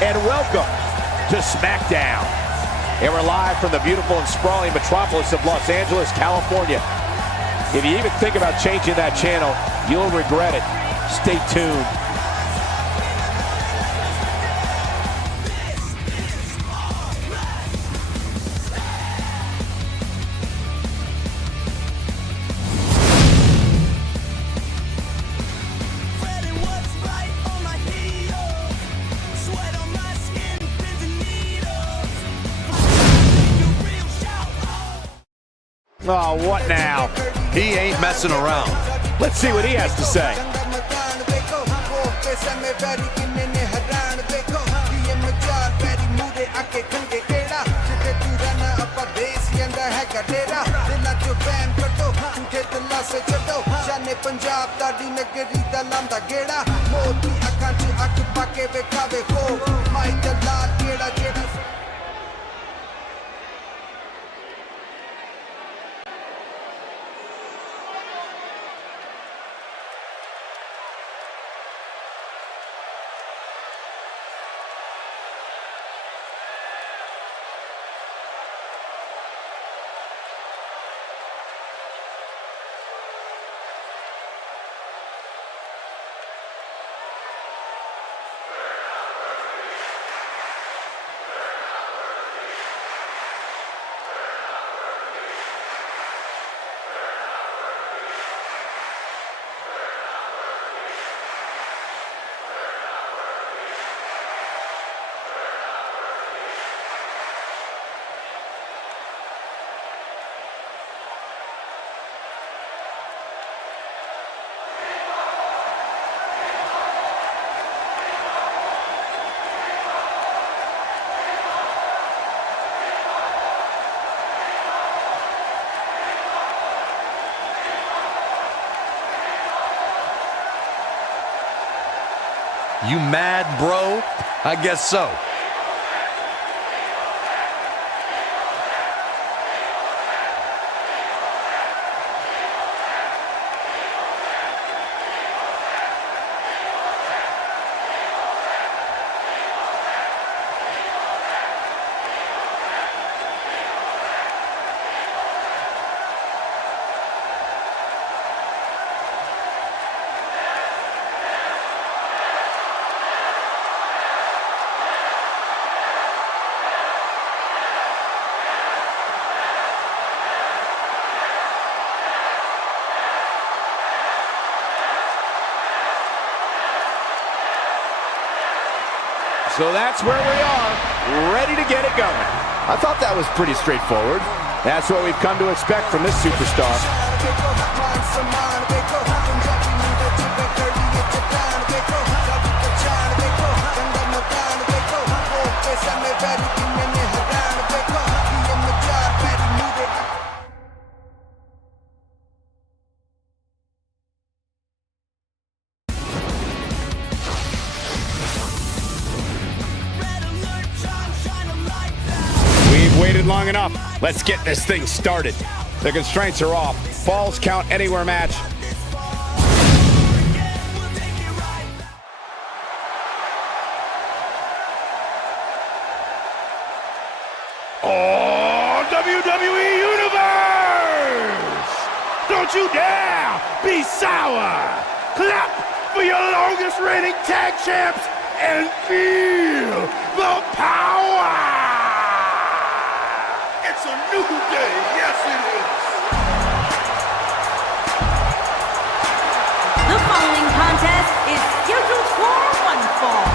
and welcome to SmackDown. And we're live from the beautiful and sprawling metropolis of Los Angeles, California. If you even think about changing that channel, you'll regret it. Stay tuned. Oh, what now? He ain't messing around. Let's see what he has to say. You mad, bro? I guess so. So that's where we are, ready to get it going. I thought that was pretty straightforward. That's what we've come to expect from this superstar. Waited long enough. Let's get this thing started. The constraints are off. Falls count anywhere match. Oh, WWE Universe! Don't you dare be sour! Clap for your longest reigning tag champs and feel the power! It's a new day, yes it is! The following contest is scheduled for one fall.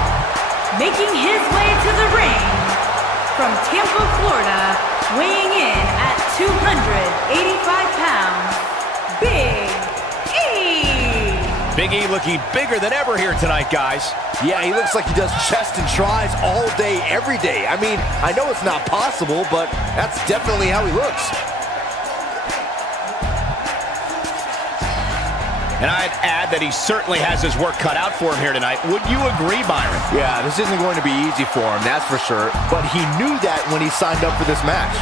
Making his way to the ring from Tampa, Florida, weighing in at 285 pounds, Big E! Big E looking bigger than ever here tonight, guys. Yeah, he looks like he does chest and tries all day, every day. I mean, I know it's not possible, but that's definitely how he looks. And I'd add that he certainly has his work cut out for him here tonight. Would you agree, Byron? Yeah, this isn't going to be easy for him, that's for sure. But he knew that when he signed up for this match.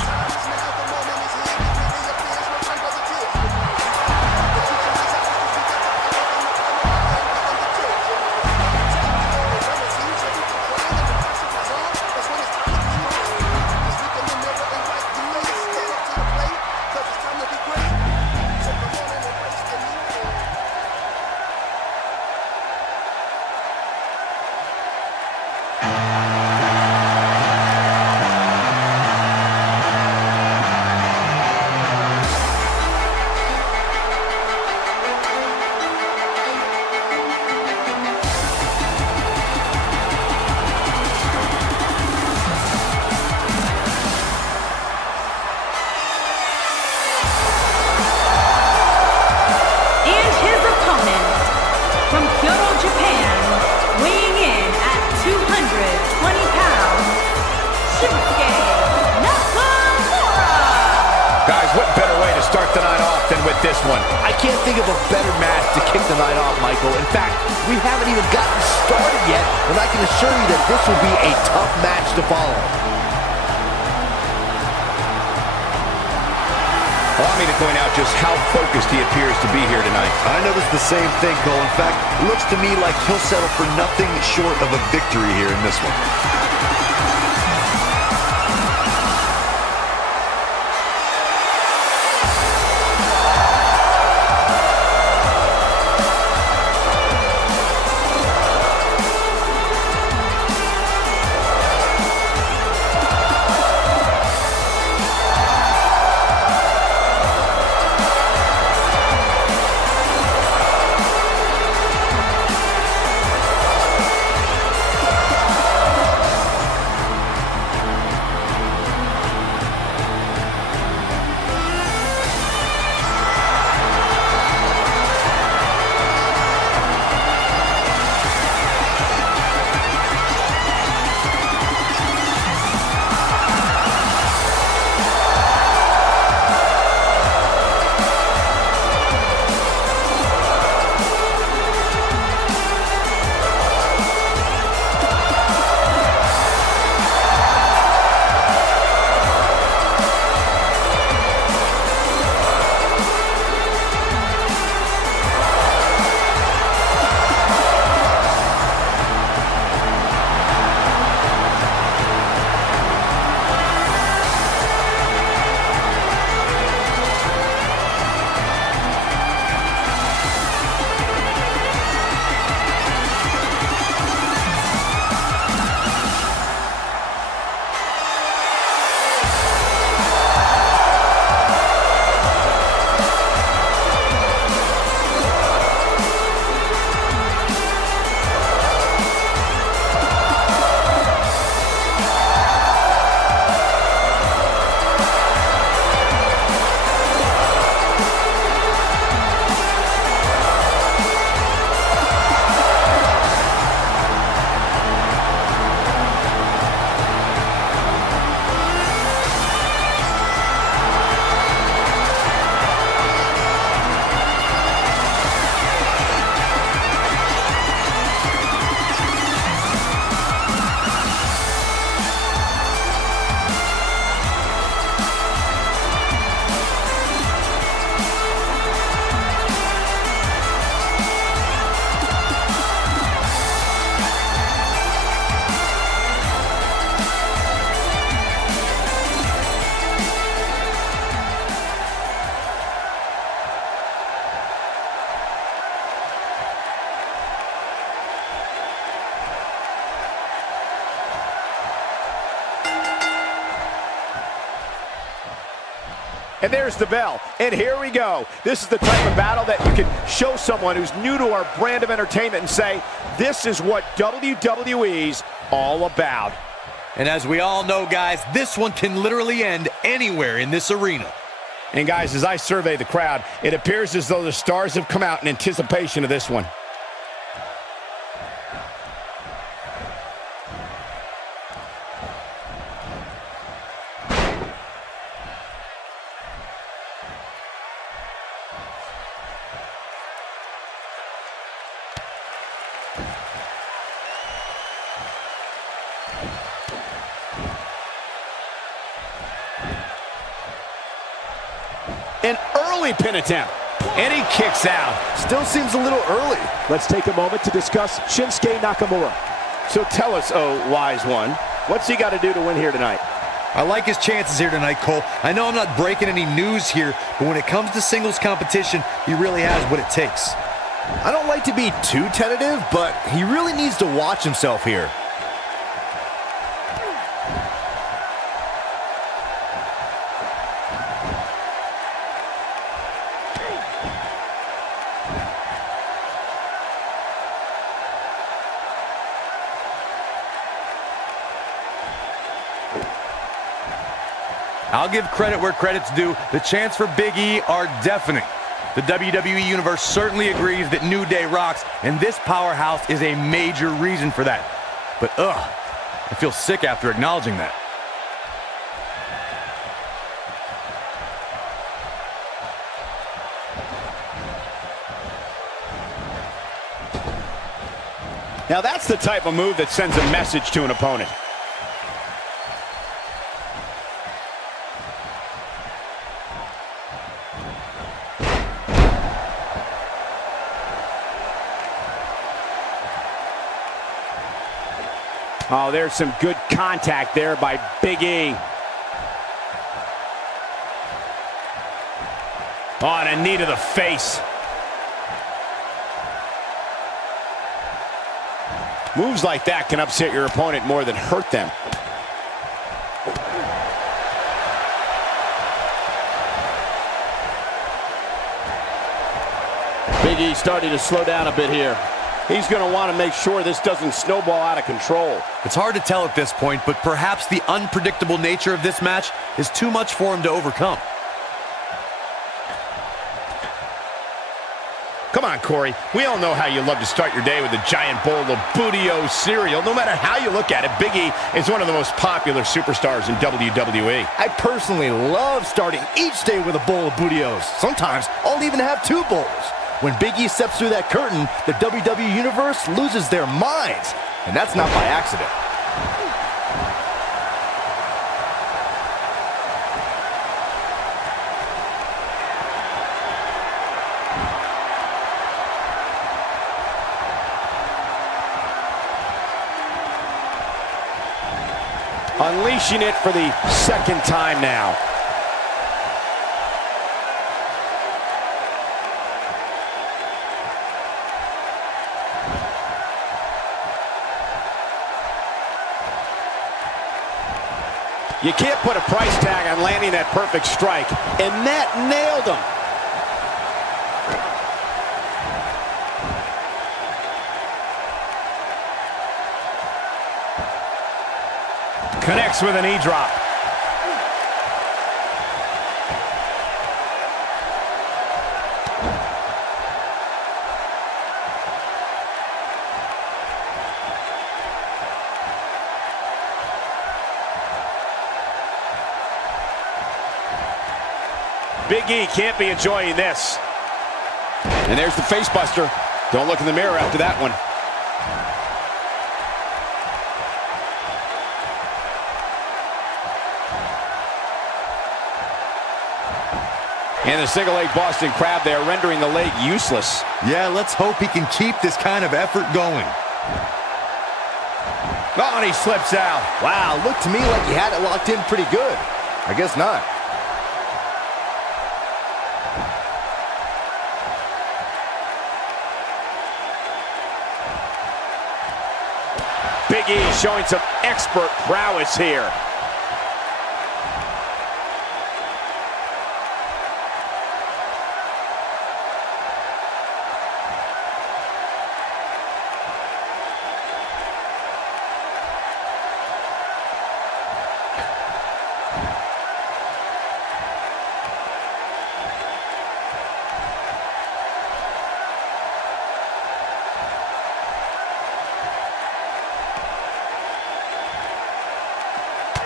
Kyoto, Japan, weighing in at 220 pounds, Shinsuke Nakamura. Guys, what better way to start the night off than with this one? I can't think of a better match to kick the night off, Michael. In fact, we haven't even gotten started yet, and I can assure you that this will be a tough match to follow. Allow me to point out just how focused he appears to be here tonight. I noticed the same thing, Cole. In fact, it looks to me like he'll settle for nothing short of a victory here in this one. And there's the bell, and here we go. This is the type of battle that you can show someone who's new to our brand of entertainment and say, this is what WWE's all about. And as we all know, guys, this one can literally end anywhere in this arena. And guys, as I survey the crowd, it appears as though the stars have come out in anticipation of this one. An early pin attempt, and he kicks out. Still seems a little early. Let's take a moment to discuss Shinsuke Nakamura. So tell us, oh, wise one, what's he got to do to win here tonight? I like his chances here tonight, Cole. I know I'm not breaking any news here, but when it comes to singles competition, he really has what it takes. I don't like to be too tentative, but he really needs to watch himself here. I'll give credit where credit's due. The chants for Big E are deafening. The WWE Universe certainly agrees that New Day rocks, and this powerhouse is a major reason for that. But I feel sick after acknowledging that. Now that's the type of move that sends a message to an opponent. Oh, there's some good contact there by Big E. Oh, and a knee to the face. Moves like that can upset your opponent more than hurt them. Big E starting to slow down a bit here. He's going to want to make sure this doesn't snowball out of control. It's hard to tell at this point, but perhaps the unpredictable nature of this match is too much for him to overcome. Come on, Corey. We all know how you love to start your day with a giant bowl of Booty-O cereal. No matter how you look at it, Big E is one of the most popular superstars in WWE. I personally love starting each day with a bowl of Booty-O's. Sometimes I'll even have 2 bowls. When Big E steps through that curtain, the WWE Universe loses their minds. And that's not by accident. Unleashing it for the second time now. You can't put a price tag on landing that perfect strike, and that nailed him. Connects with a knee drop. Big E can't be enjoying this. And there's the face buster. Don't look in the mirror after that one. And the single leg Boston Crab there, rendering the leg useless. Yeah, let's hope he can keep this kind of effort going. Oh, and he slips out. Wow, looked to me like he had it locked in pretty good. I guess not. Big E showing some expert prowess here.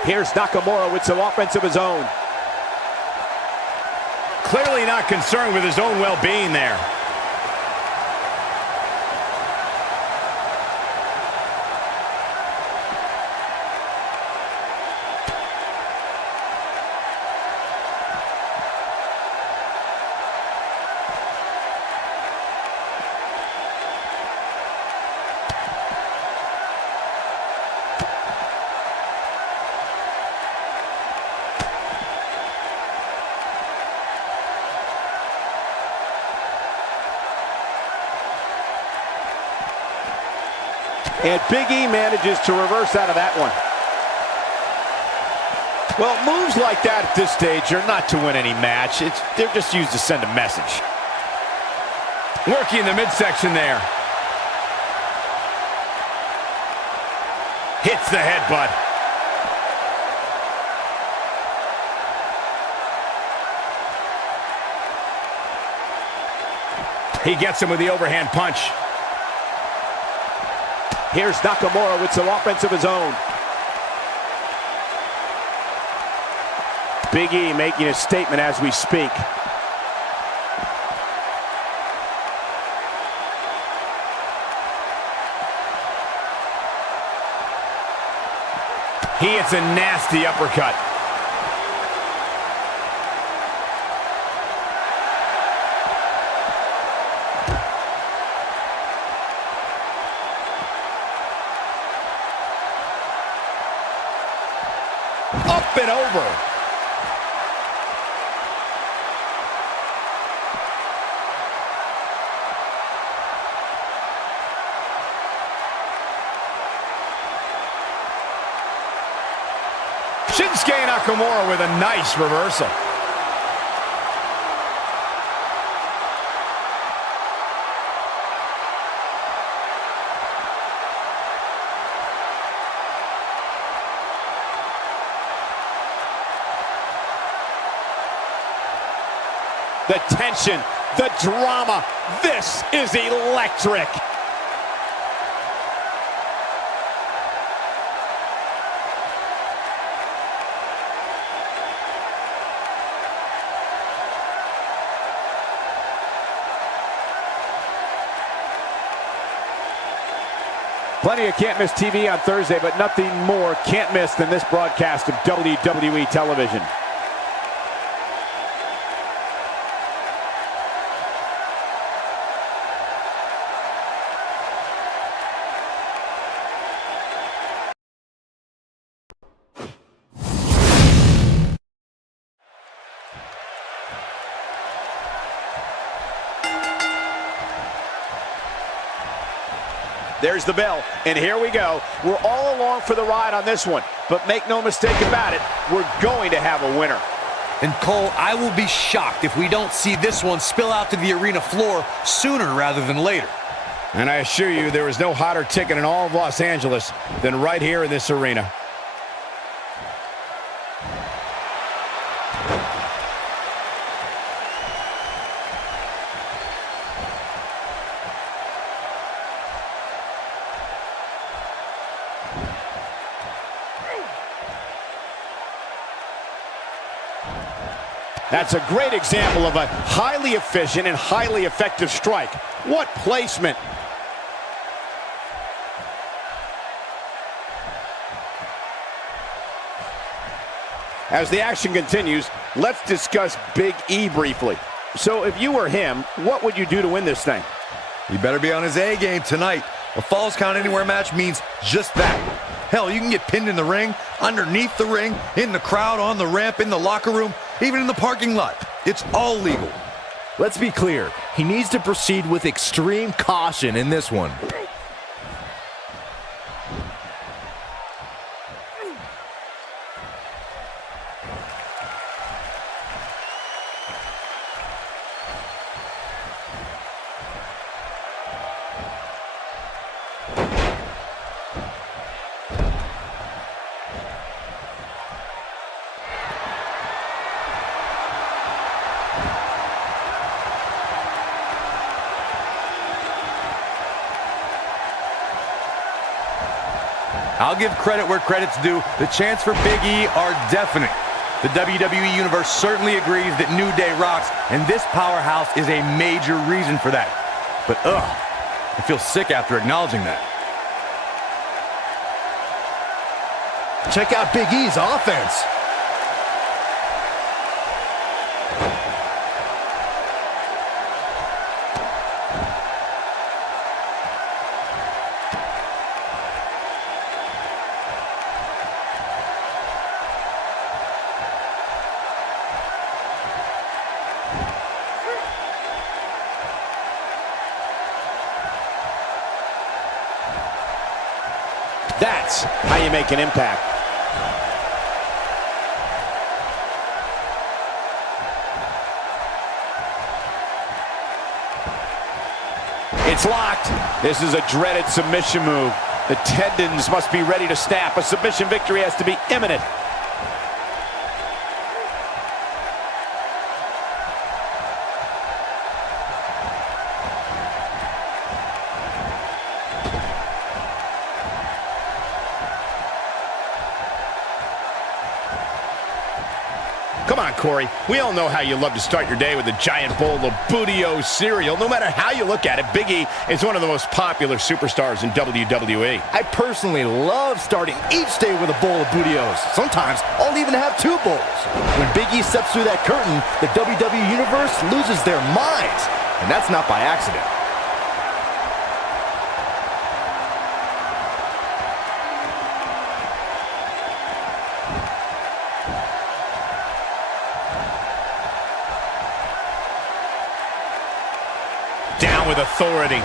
Here's Nakamura with some offense of his own. Clearly not concerned with his own well-being there. And Big E manages to reverse out of that one. Well, moves like that at this stage are not to win any match. They're just used to send a message. Working the midsection there. Hits the headbutt. He gets him with the overhand punch. Here's Nakamura with some offense of his own. Big E making a statement as we speak. He hits a nasty uppercut. Up and over. Shinsuke Nakamura with a nice reversal. The tension, the drama, this is electric. Plenty of can't miss TV on Thursday, but nothing more can't miss than this broadcast of WWE television. There's the bell, and here we go. We're all along for the ride on this one, but make no mistake about it, we're going to have a winner. And Cole, I will be shocked if we don't see this one spill out to the arena floor sooner rather than later. And I assure you, there is no hotter ticket in all of Los Angeles than right here in this arena. That's a great example of a highly efficient and highly effective strike. What placement! As the action continues, let's discuss Big E briefly. So if you were him, what would you do to win this thing? He better be on his A game tonight. A Falls Count Anywhere match means just that. Hell, you can get pinned in the ring, underneath the ring, in the crowd, on the ramp, in the locker room, even in the parking lot. It's all legal. Let's be clear. He needs to proceed with extreme caution in this one. I'll give credit where credit's due. The chants for Big E are definite. The WWE Universe certainly agrees that New Day rocks, and this powerhouse is a major reason for that. But I feel sick after acknowledging that. Check out Big E's offense. That's how you make an impact. It's locked. This is a dreaded submission move. The tendons must be ready to snap. A submission victory has to be imminent. on, Corey. We all know how you love to start your day with a giant bowl of Booty-O cereal. No matter how you look at it, Big E is one of the most popular superstars in WWE. I personally love starting each day with a bowl of Booty-Os. Sometimes I'll even have 2 bowls. When Big E steps through that curtain, the WWE Universe loses their minds. And that's not by accident. Down with authority.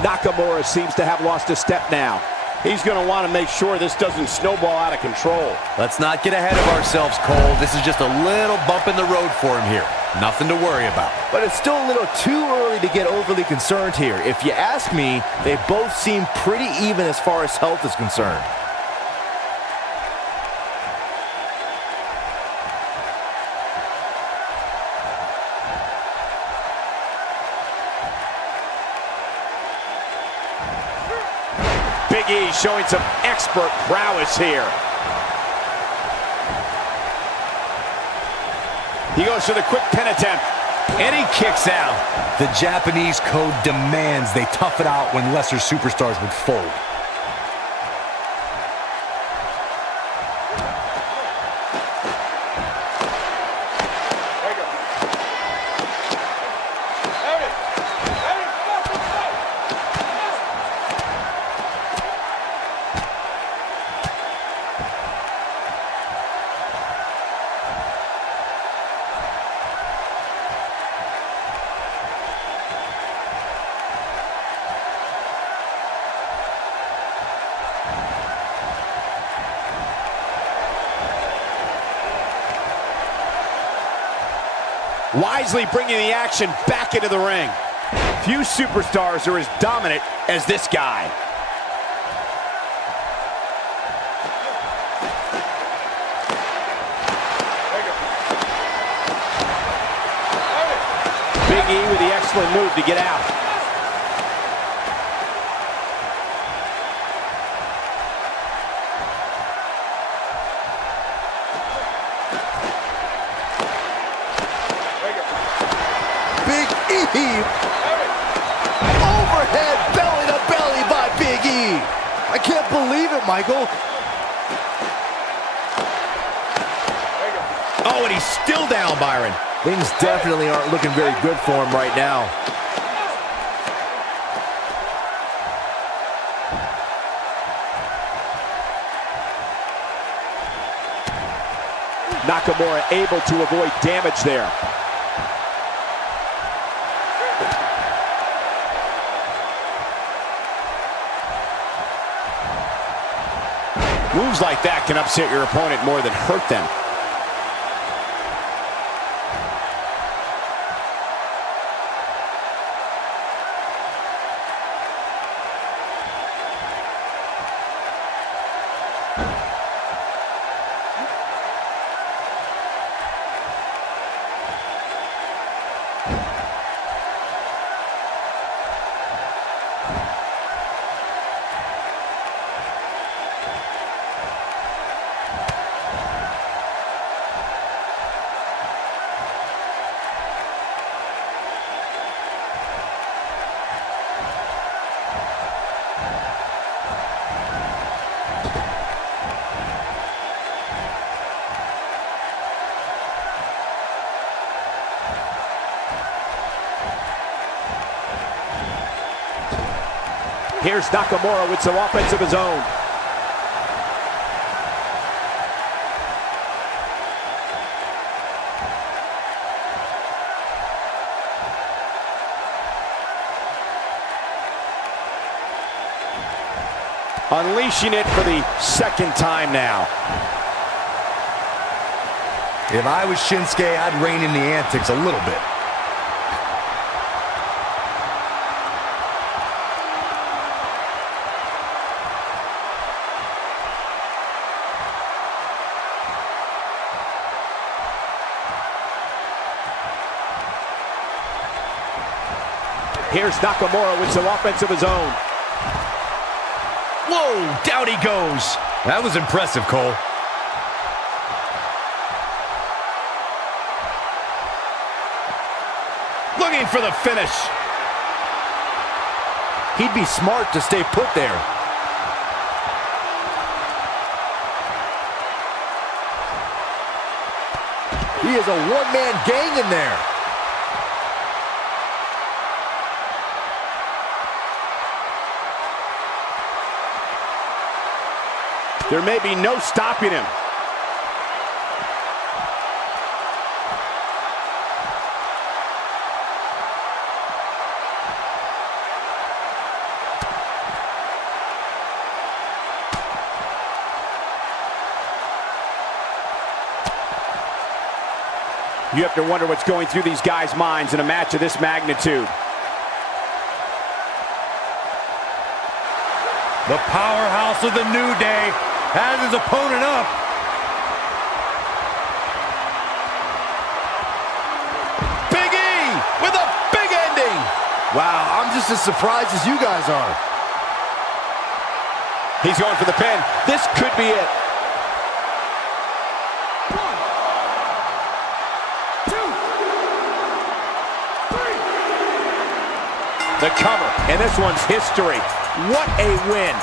Nakamura seems to have lost a step now. He's going to want to make sure this doesn't snowball out of control. Let's not get ahead of ourselves, Cole. This is just a little bump in the road for him here. Nothing to worry about. But it's still a little too early to get overly concerned here. If you ask me, they both seem pretty even as far as health is concerned. Big E showing some expert prowess here. He goes for the quick pin attempt, and he kicks out. The Japanese code demands they tough it out when lesser superstars would fold. Wisely bringing the action back into the ring. Few superstars are as dominant as this guy. Big E with the excellent move to get out. Overhead belly to belly by Big E. I can't believe it, Michael. Oh, and he's still down, Byron. Things definitely aren't looking very good for him right now. Nakamura able to avoid damage there. Moves like that can upset your opponent more than hurt them. Here's Nakamura with some offense of his own. Unleashing it for the second time now. If I was Shinsuke, I'd rein in the antics a little bit. Here's Nakamura with some offense of his own. Whoa, down he goes. That was impressive, Cole. Looking for the finish. He'd be smart to stay put there. He is a one-man gang in there. There may be no stopping him. You have to wonder what's going through these guys' minds in a match of this magnitude. The powerhouse of the New Day has his opponent up. Big E with a big ending. Wow, I'm just as surprised as you guys are. He's going for the pin. This could be it. The cover, and this one's history. What a win.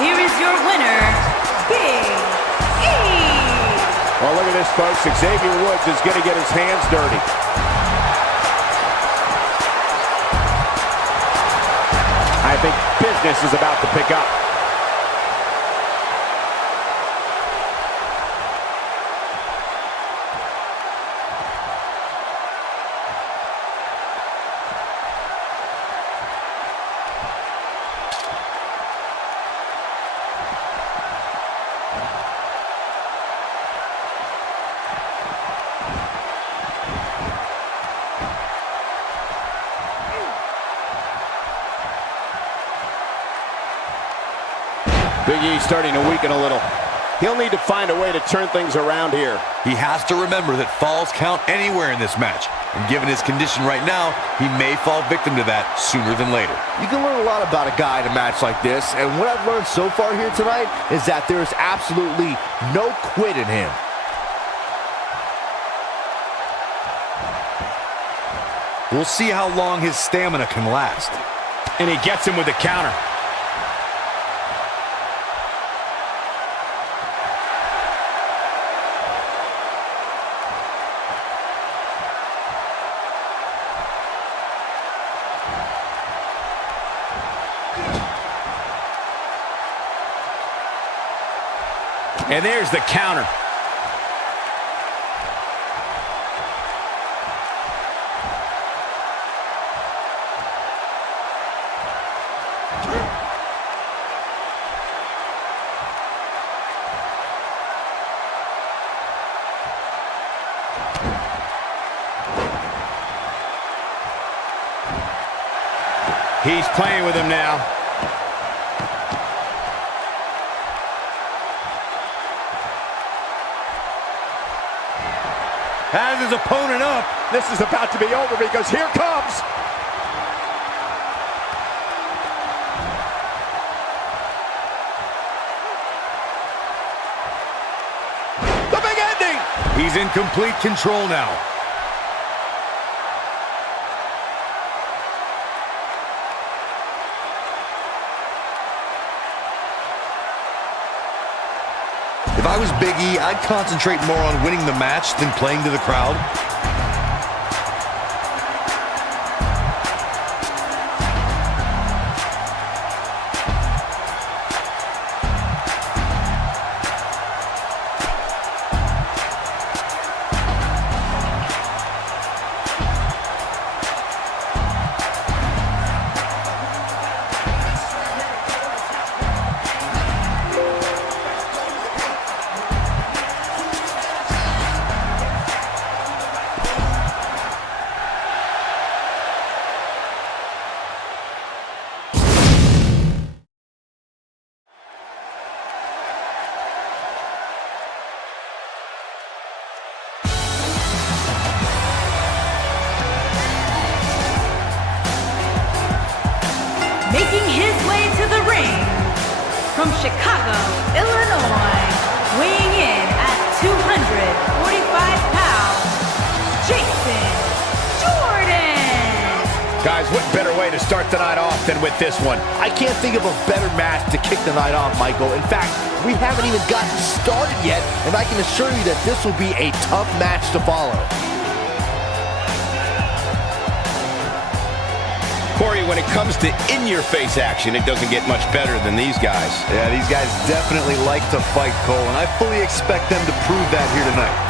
Here is your winner, Big E. Well, look at this, folks. Xavier Woods is going to get his hands dirty. I think business is about to pick up. Big E starting to weaken a little. He'll need to find a way to turn things around here. He has to remember that falls count anywhere in this match. And given his condition right now, he may fall victim to that sooner than later. You can learn a lot about a guy in a match like this, and what I've learned so far here tonight is that there is absolutely no quit in him. We'll see how long his stamina can last. And he gets him with a counter. And there's the counter. He's playing with him now. Has his opponent up. This is about to be over because here comes. The big ending. He's in complete control now. I was Big E, I'd concentrate more on winning the match than playing to the crowd. Making his way to the ring from Chicago, Illinois, weighing in at 245 pounds, Jason Jordan. Guys, what better way to start the night off than with this one? I can't think of a better match to kick the night off, Michael. In fact, we haven't even gotten started yet, and I can assure you that this will be a tough match to follow. Corey, when it comes to in-your-face action, it doesn't get much better than these guys. Yeah, these guys definitely like to fight, Cole, and I fully expect them to prove that here tonight.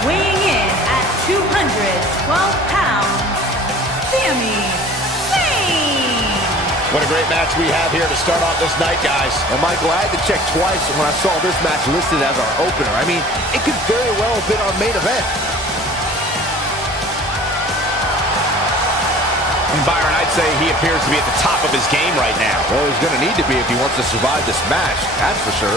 Weighing in at 212 pounds, Sami Zayn. What a great match we have here to start off this night, guys. And Michael, I had to check twice when I saw this match listed as our opener. I mean, it could very well have been our main event. And Byron, I'd say he appears to be at the top of his game right now. Well, he's going to need to be if he wants to survive this match, that's for sure.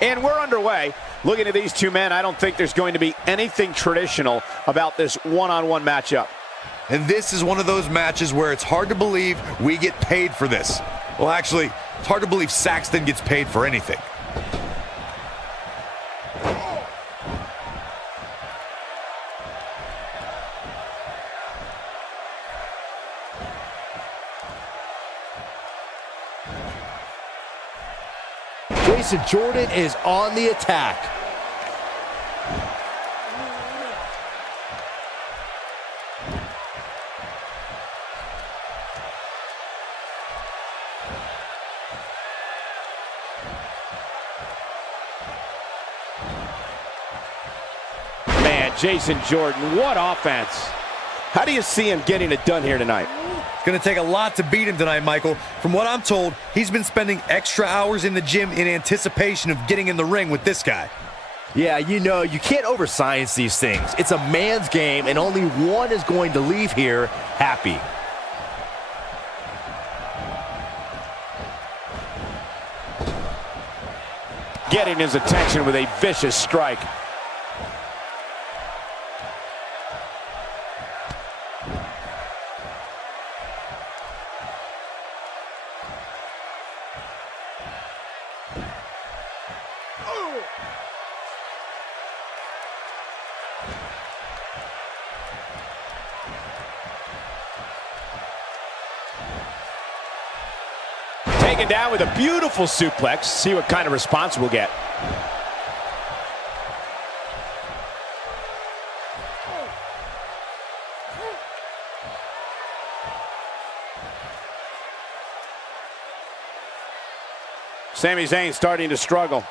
And we're underway. Looking at these two men, I don't think there's going to be anything traditional about this one-on-one matchup. And this is one of those matches where it's hard to believe we get paid for this. Well, actually, it's hard to believe Saxton gets paid for anything. Jason Jordan is on the attack. Man, Jason Jordan, what offense. How do you see him getting it done here tonight? It's going to take a lot to beat him tonight, Michael. From what I'm told, he's been spending extra hours in the gym in anticipation of getting in the ring with this guy. Yeah, you know, you can't overscience these things. It's a man's game, and only one is going to leave here happy. Getting his attention with a vicious strike. Taken down with a beautiful suplex. See what kind of response we'll get. Sami Zayn starting to struggle,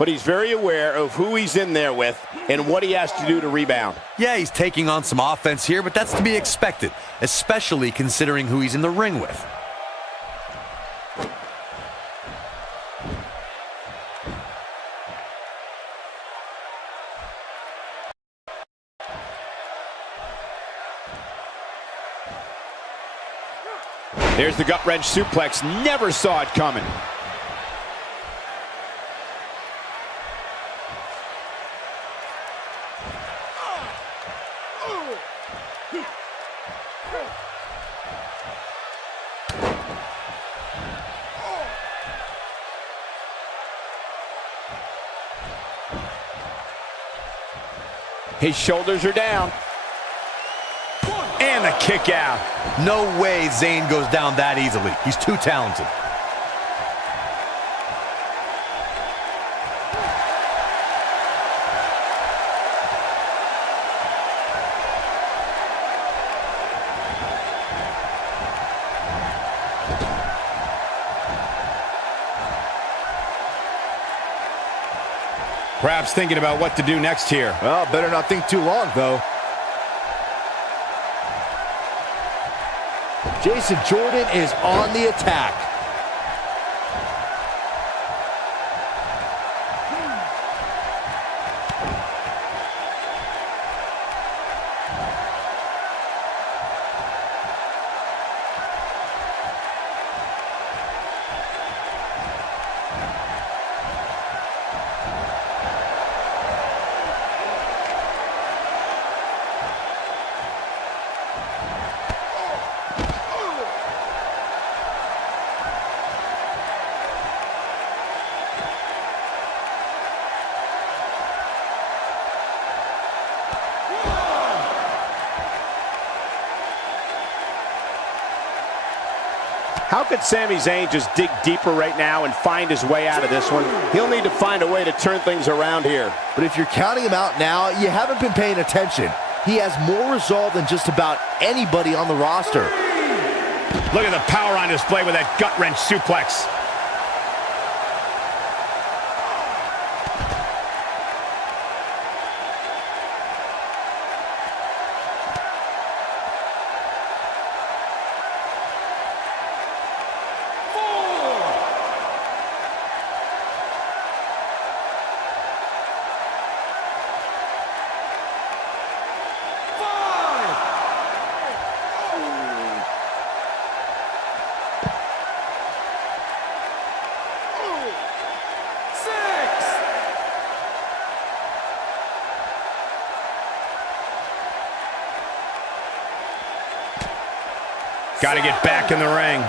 but he's very aware of who he's in there with and what he has to do to rebound. Yeah, he's taking on some offense here, but that's to be expected, especially considering who he's in the ring with. There's the gut-wrench suplex. Never saw it coming. His shoulders are down. And the kick out. No way Zayn goes down that easily. He's too talented. Perhaps thinking about what to do next here. Well, better not think too long, though. Jason Jordan is on the attack. How could Sami Zayn just dig deeper right now and find his way out of this one? He'll need to find a way to turn things around here. But if you're counting him out now, you haven't been paying attention. He has more resolve than just about anybody on the roster. Look at the power on display with that gut-wrench suplex. Got to get back in the ring.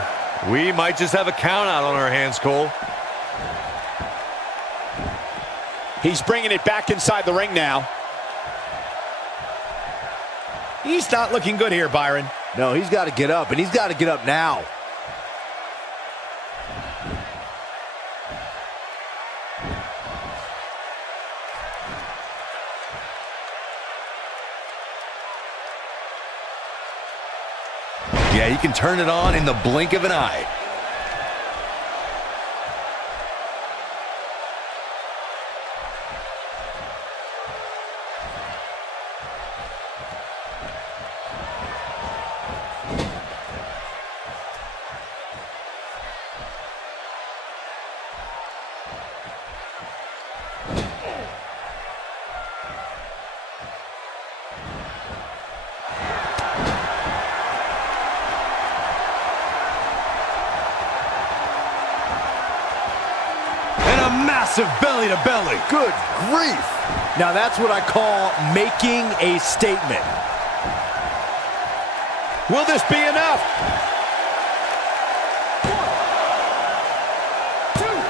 We might just have a count out on our hands, Cole. He's bringing it back inside the ring now. He's not looking good here, Byron. No, he's got to get up, and he's got to get up now. Yeah, he can turn it on in the blink of an eye. Massive belly to belly. Good grief. Now that's what I call making a statement. Will this be enough? 1, 2.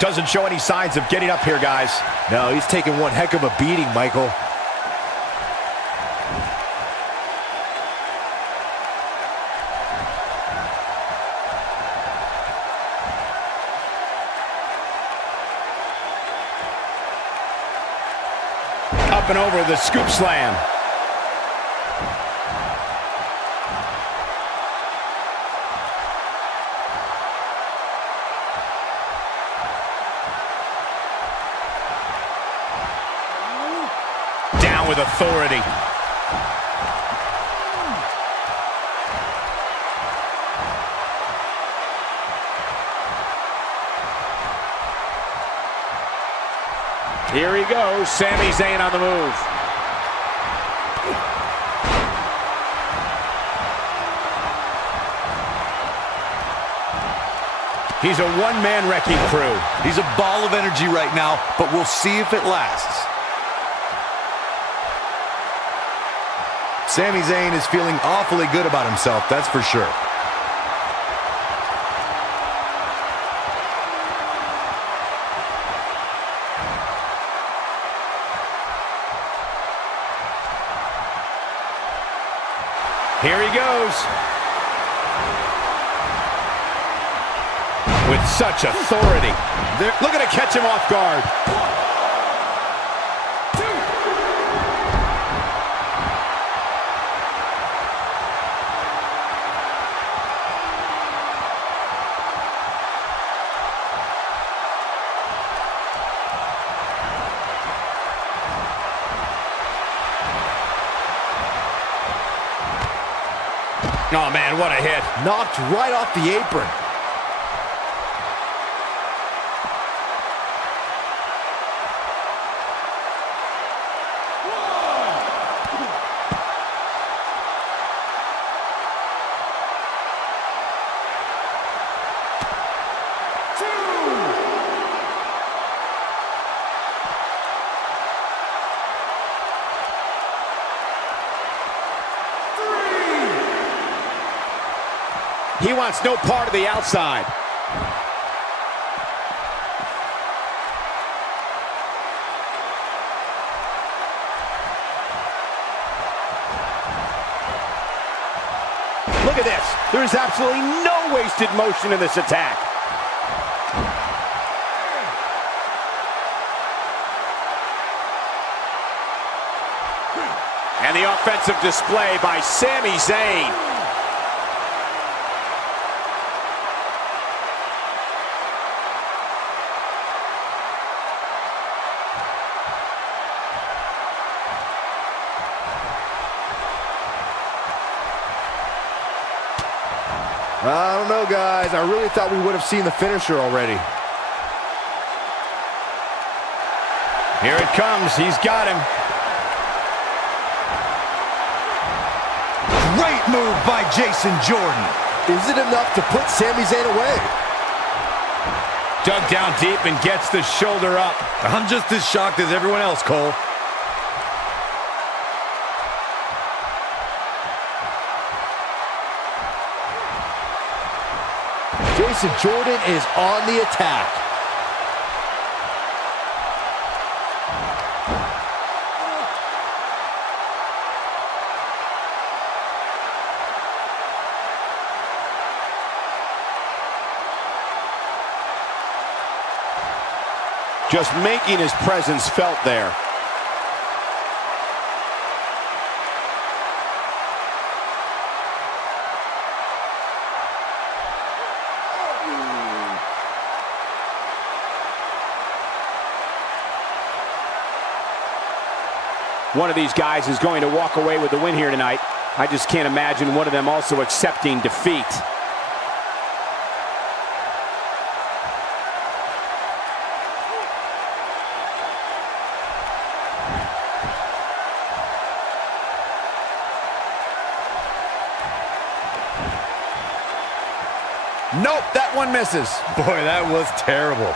Doesn't show any signs of getting up here, guys. No, he's taking one heck of a beating, Michael. stepping over the scoop slam. Down with authority. Here he goes, Sami Zayn on the move. He's a one-man wrecking crew. He's a ball of energy right now, but we'll see if it lasts. Sami Zayn is feeling awfully good about himself, that's for sure. Here he goes. With such authority. Looking to catch him off guard. Oh, man, what a hit. Knocked right off the apron. He wants no part of the outside. Look at this. There is absolutely no wasted motion in this attack. And the offensive display by Sami Zayn. I don't know, guys. I really thought we would have seen the finisher already. Here it comes. He's got him. Great move by Jason Jordan. Is it enough to put Sami Zayn away? Dug down deep and gets the shoulder up. I'm just as shocked as everyone else, Cole. Jason Jordan is on the attack. Just making his presence felt there. One of these guys is going to walk away with the win here tonight. I just can't imagine one of them also accepting defeat. Nope, that one misses. Boy, that was terrible.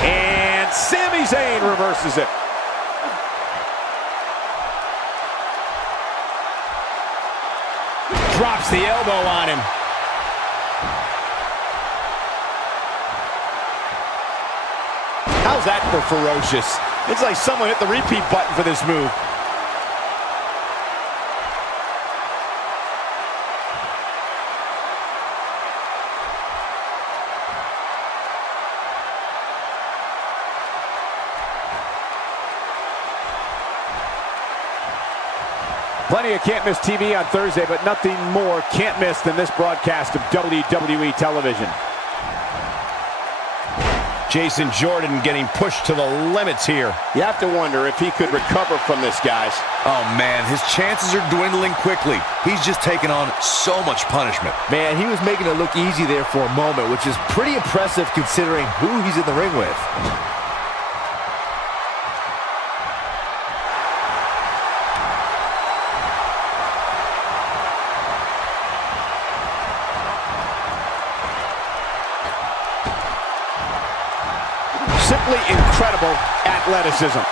And Sami Zayn reverses it. Drops the elbow on him. How's that for ferocious? It's like someone hit the repeat button for this move. Plenty of can't miss TV on Thursday, but nothing more can't miss than this broadcast of WWE television. Jason Jordan getting pushed to the limits here. You have to wonder if he could recover from this, guys. Oh, man, his chances are dwindling quickly. He's just taken on so much punishment. Man, he was making it look easy there for a moment, which is pretty impressive considering who he's in the ring with. Simply incredible athleticism.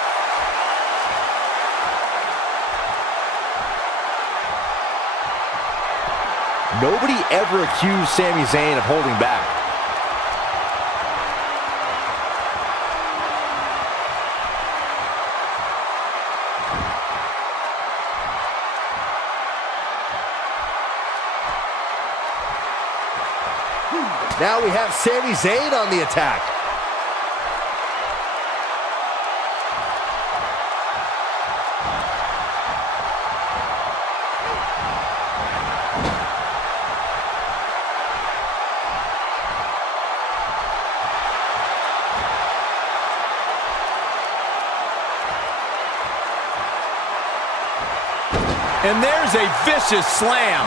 Nobody ever accused Sami Zayn of holding back. Now we have Sami Zayn on the attack. And there's a vicious slam.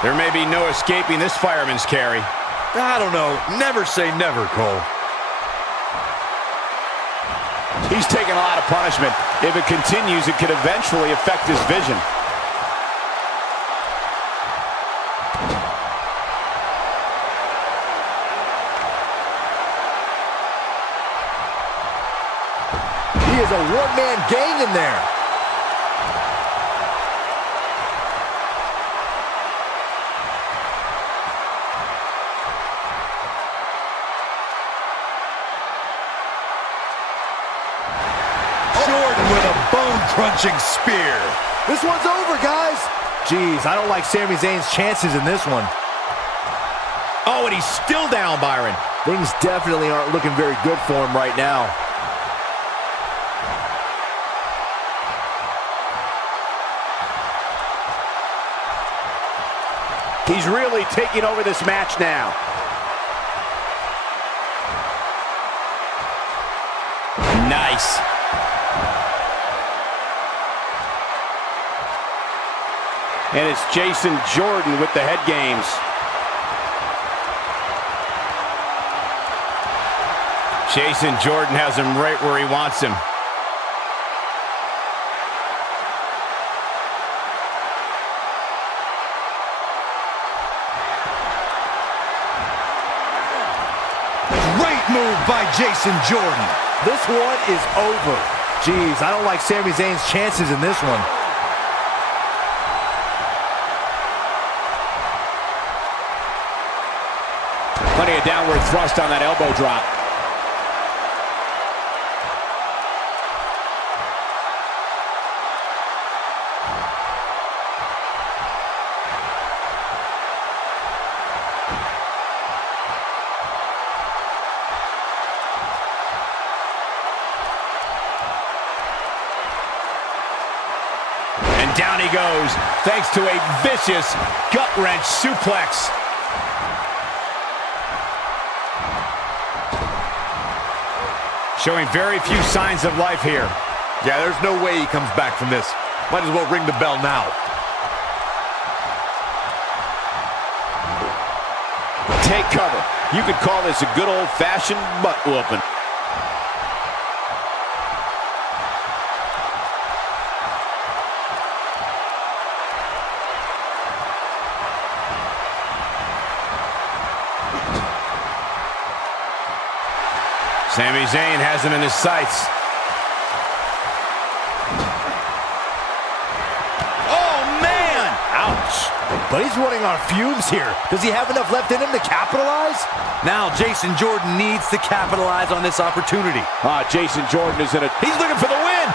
There may be no escaping this fireman's carry. I don't know. Never say never, Cole. He's taking a lot of punishment. If it continues, it could eventually affect his vision. He is a one-man gang in there. With a bone-crunching spear. This one's over, guys. Jeez, I don't like Sami Zayn's chances in this one. Oh, and he's still down, Byron. Things definitely aren't looking very good for him right now. He's really taking over this match now. Nice. And it's Jason Jordan with the head games. Jason Jordan has him right where he wants him. Great move by Jason Jordan. This one is over. Jeez, I don't like Sami Zayn's chances in this one. Plenty of downward thrust on that elbow drop. And down he goes, thanks to a vicious gut-wrench suplex. Showing very few signs of life here. Yeah, there's no way he comes back from this. Might as well ring the bell now. Take cover. You could call this a good old-fashioned butt whooping. Sami Zayn has him in his sights. Oh, man! Ouch. But he's running on fumes here. Does he have enough left in him to capitalize? Now Jason Jordan needs to capitalize on this opportunity. Jason Jordan is in a... He's looking for the win!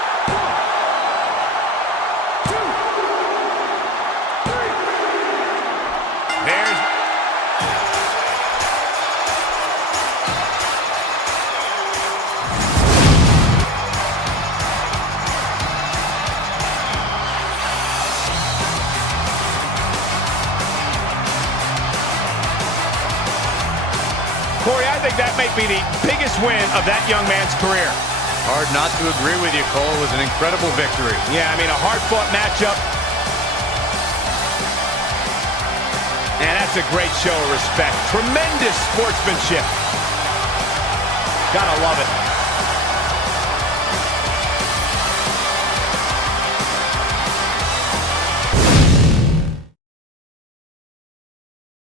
There's... might be the biggest win of that young man's career. Hard not to agree with you, Cole. It was an incredible victory. Yeah, I mean, a hard-fought matchup. And that's a great show of respect. Tremendous sportsmanship. Gotta love it.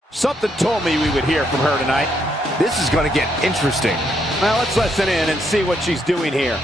Something told me we would hear from her tonight. This is going to get interesting. Now let's listen in and see what she's doing here.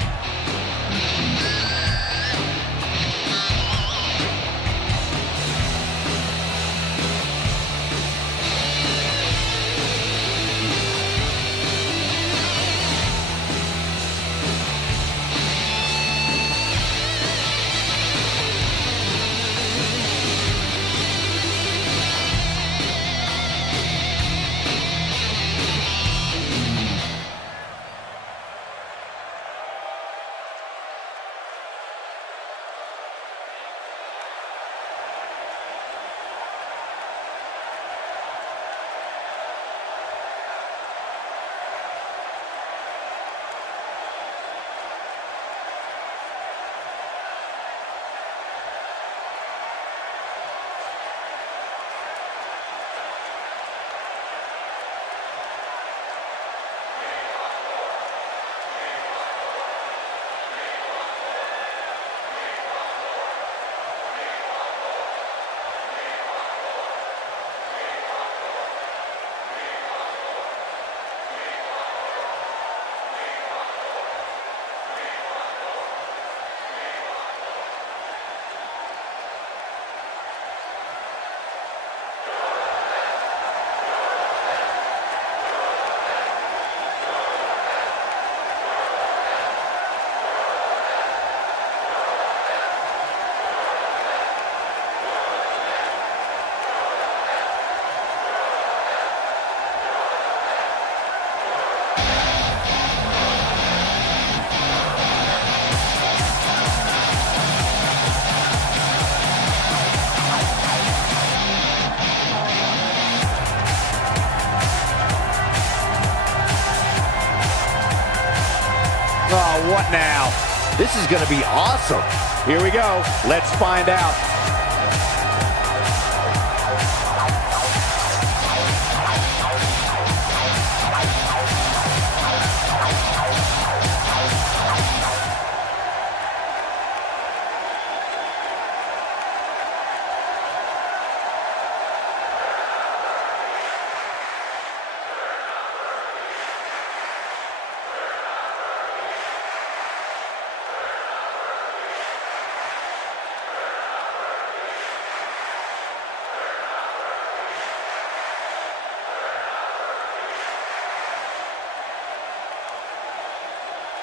Oh, what now? This is going to be awesome. Here we go. Let's find out.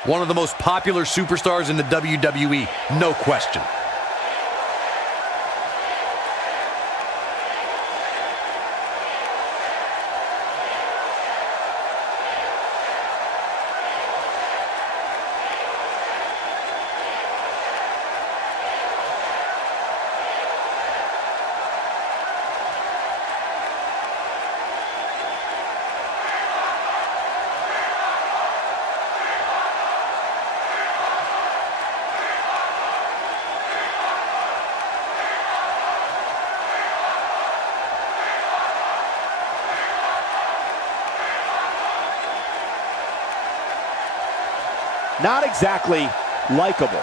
One of the most popular superstars in the WWE, no question. Not exactly likable.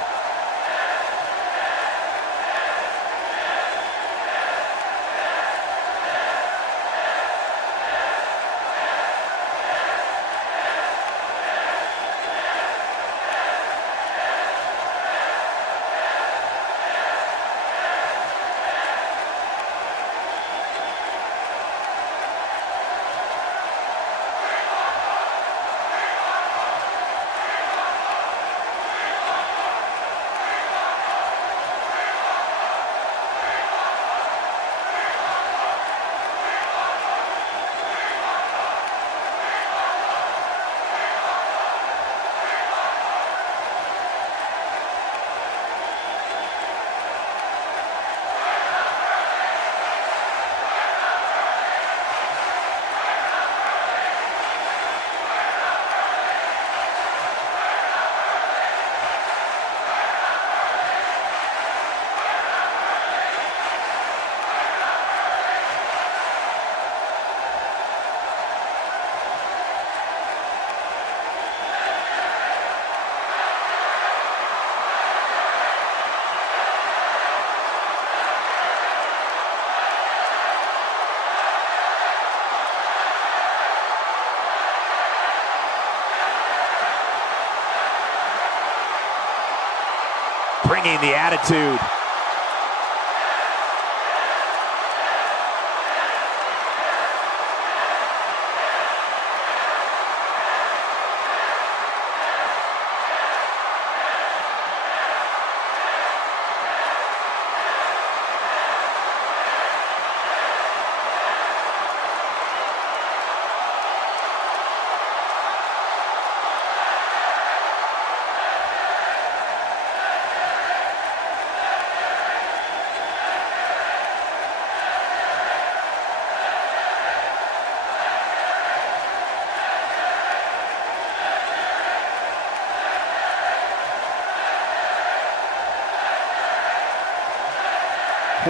bringing the attitude.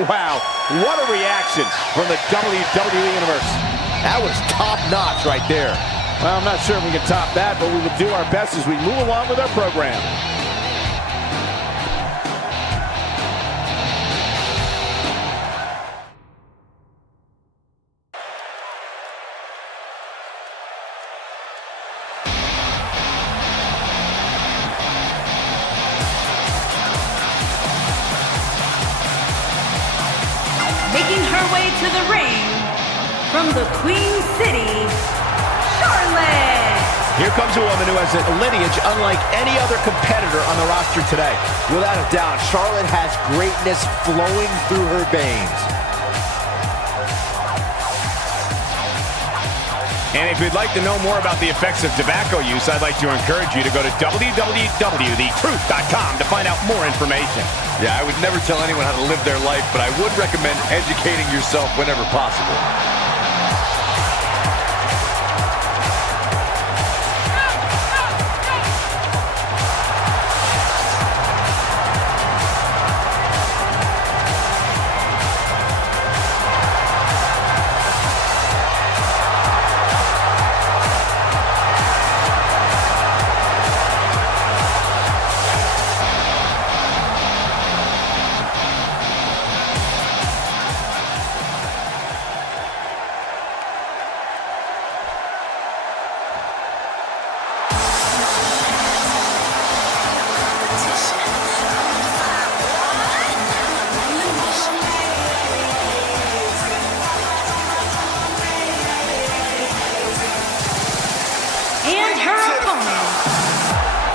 Wow, what a reaction from the WWE Universe. That was top-notch right there. Well, I'm not sure if we can top that, but we will do our best as we move along with our program. Making her way to the ring from the Queen City, Charlotte. Here comes a woman who has a lineage unlike any other competitor on the roster today. Without a doubt, Charlotte has greatness flowing through her veins. And if you'd like to know more about the effects of tobacco use, I'd like to encourage you to go to www.thetruth.com to find out more information. Yeah, I would never tell anyone how to live their life, but I would recommend educating yourself whenever possible.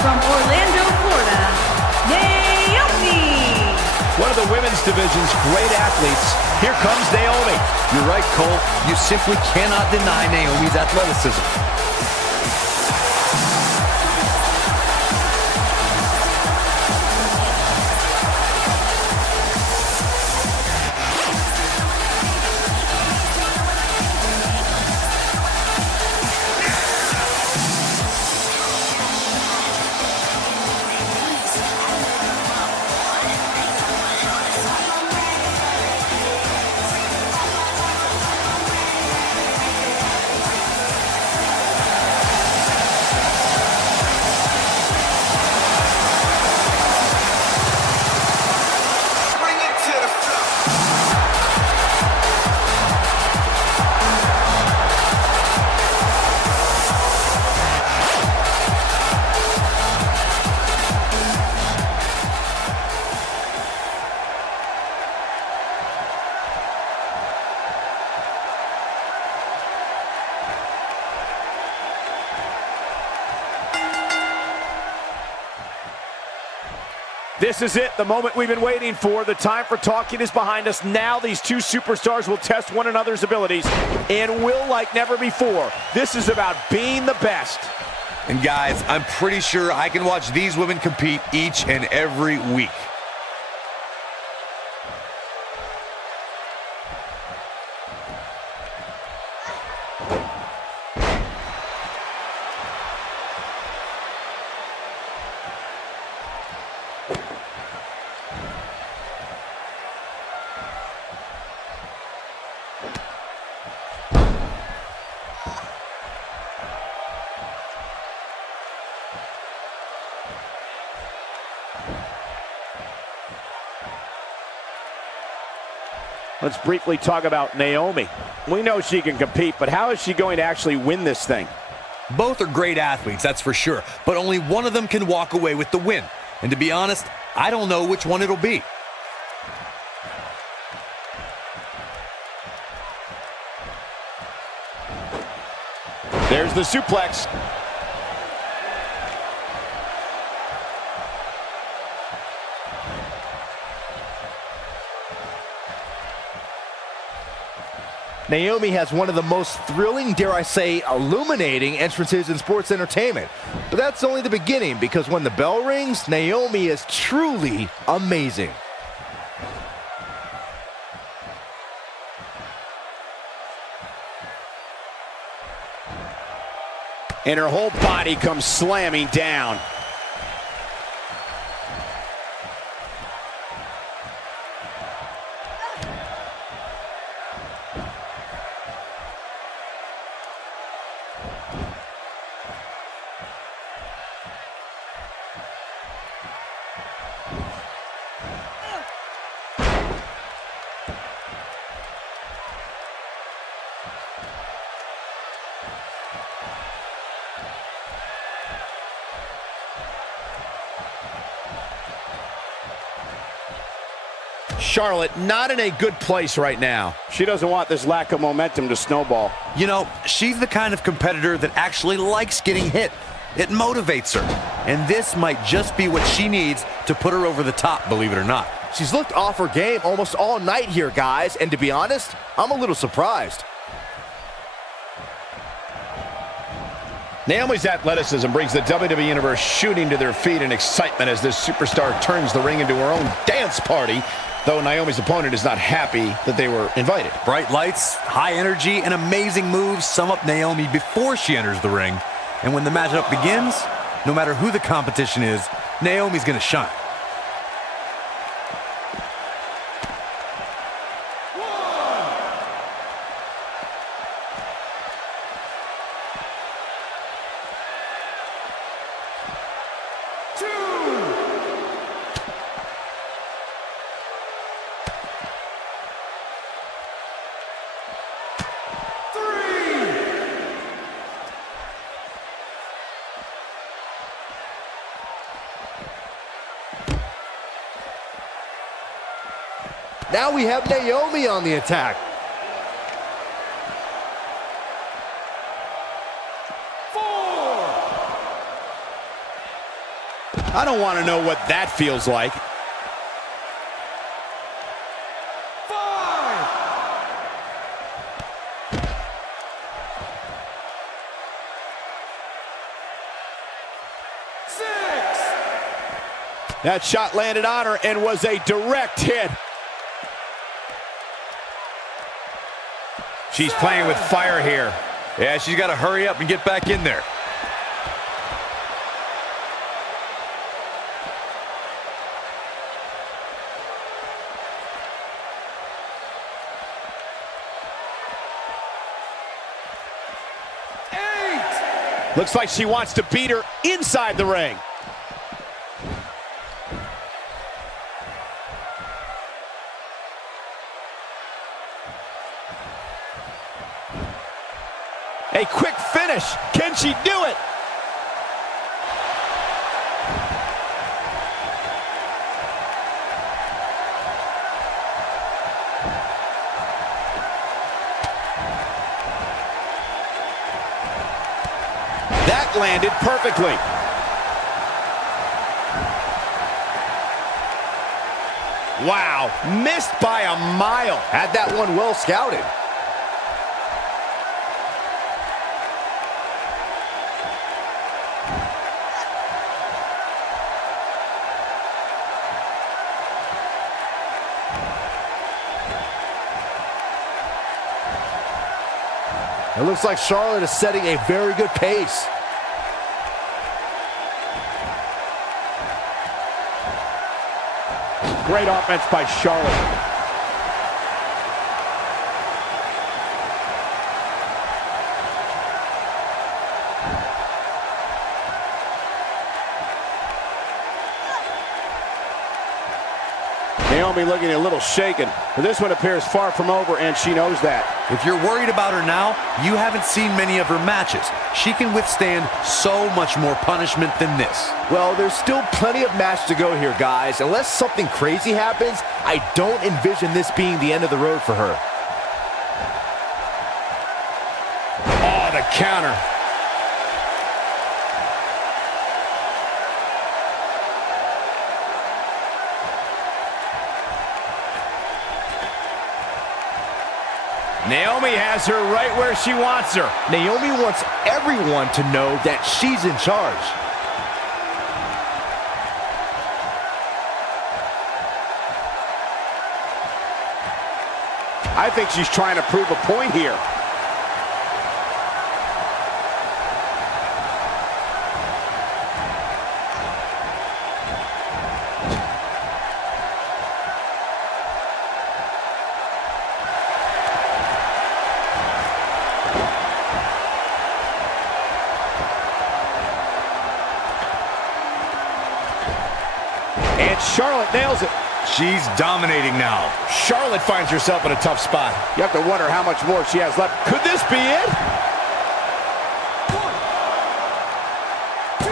From Orlando, Florida, Naomi. One of the women's division's great athletes. Here comes Naomi. You're right, Cole. You simply cannot deny Naomi's athleticism. This is it, the moment we've been waiting for. The time for talking is behind us. Now these two superstars will test one another's abilities and will like never before. This is about being the best. And guys, I'm pretty sure I can watch these women compete each and every week. Let's briefly talk about Naomi. We know she can compete, but how is she going to actually win this thing? Both are great athletes, that's for sure, but only one of them can walk away with the win. And to be honest, I don't know which one it'll be. There's the suplex. Naomi has one of the most thrilling, dare I say, illuminating entrances in sports entertainment. But that's only the beginning, because when the bell rings, Naomi is truly amazing. And her whole body comes slamming down. Charlotte not in a good place right now. She doesn't want this lack of momentum to snowball. You know, she's the kind of competitor that actually likes getting hit. It motivates her. And this might just be what she needs to put her over the top, believe it or not. She's looked off her game almost all night here, guys, and to be honest, I'm a little surprised. Naomi's athleticism brings the WWE Universe shooting to their feet in excitement as this superstar turns the ring into her own dance party, though Naomi's opponent is not happy that they were invited. Bright lights, high energy, and amazing moves sum up Naomi before she enters the ring. And when the matchup begins, no matter who the competition is, Naomi's gonna shine. Now we have Naomi on the attack. I don't want to know what that feels like. 6. That shot landed on her and was a direct hit. She's playing with fire here. Yeah, she's got to hurry up and get back in there. Looks like she wants to beat her inside the ring. A quick finish. Can she do it? That landed perfectly. Wow, missed by a mile. Had that one well scouted. It looks like Charlotte is setting a very good pace. Great offense by Charlotte. Naomi looking a little shaken, but this one appears far from over, and she knows that. If you're worried about her now, you haven't seen many of her matches. She can withstand so much more punishment than this. Well, there's still plenty of match to go here, guys. Unless something crazy happens, I don't envision this being the end of the road for her. Oh, the counter. Naomi has her right where she wants her. Naomi wants everyone to know that she's in charge. I think she's trying to prove a point here. And Charlotte nails it. She's dominating now. Charlotte finds herself in a tough spot. You have to wonder how much more she has left. Could this be it? 1, 2,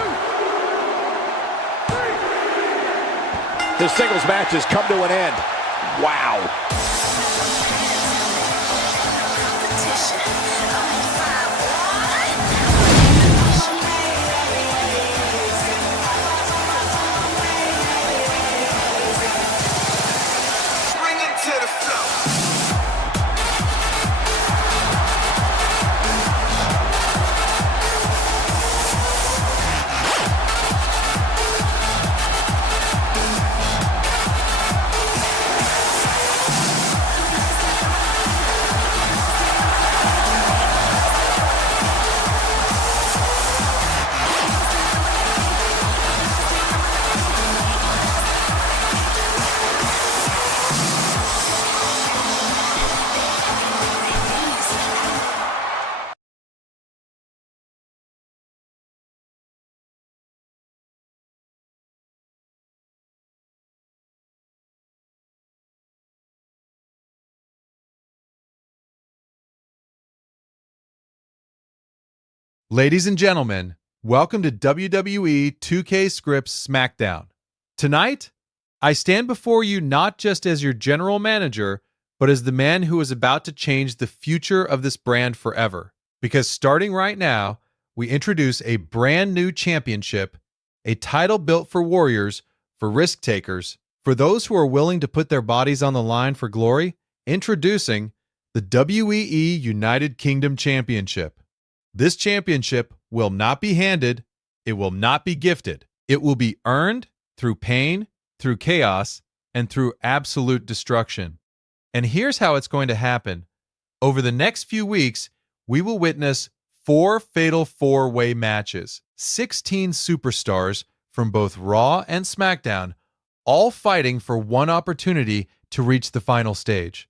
3. This singles match has come to an end. Wow. Ladies and gentlemen, welcome to WWE 2K Scripts SmackDown. Tonight, I stand before you not just as your general manager, but as the man who is about to change the future of this brand forever. Because starting right now, we introduce a brand new championship, a title built for warriors, for risk takers, for those who are willing to put their bodies on the line for glory. Introducing the WWE United Kingdom Championship. This championship will not be handed, it will not be gifted. It will be earned through pain, through chaos, and through absolute destruction. And here's how it's going to happen. Over the next few weeks, we will witness 4 fatal 4-way matches, 16 superstars from both Raw and SmackDown, all fighting for one opportunity to reach the final stage.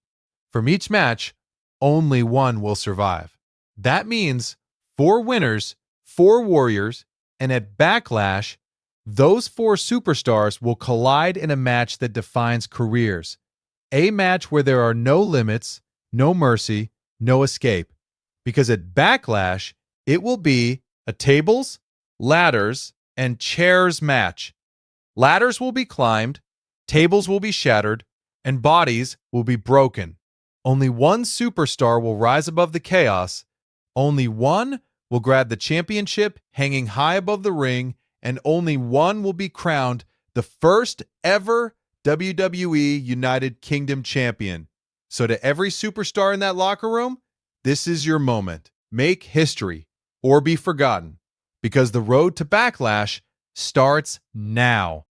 From each match, only one will survive. That means 4 winners, 4 warriors, and at Backlash, those 4 superstars will collide in a match that defines careers. A match where there are no limits, no mercy, no escape. Because at Backlash, it will be a tables, ladders, and chairs match. Ladders will be climbed, tables will be shattered, and bodies will be broken. Only one superstar will rise above the chaos. Only one will grab the championship hanging high above the ring, and only one will be crowned the first ever WWE United Kingdom champion. So to every superstar in that locker room, this is your moment. Make history or be forgotten, because the road to Backlash starts now.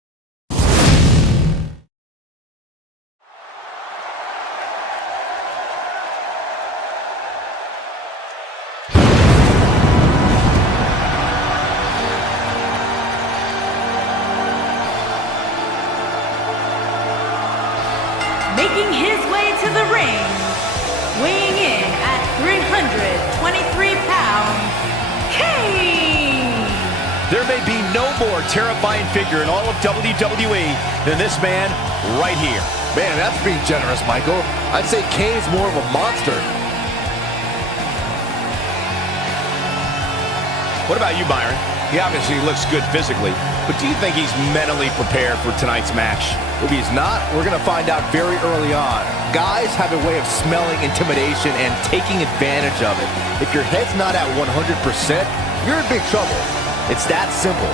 Making his way to the ring, weighing in at 323 pounds, Kane! There may be no more terrifying figure in all of WWE than this man right here. Man, that's being generous, Michael. I'd say Kane's more of a monster. What about you, Byron? He obviously looks good physically, but do you think he's mentally prepared for tonight's match? If he's not, we're going to find out very early on. Guys have a way of smelling intimidation and taking advantage of it. If your head's not at 100%, you're in big trouble. It's that simple.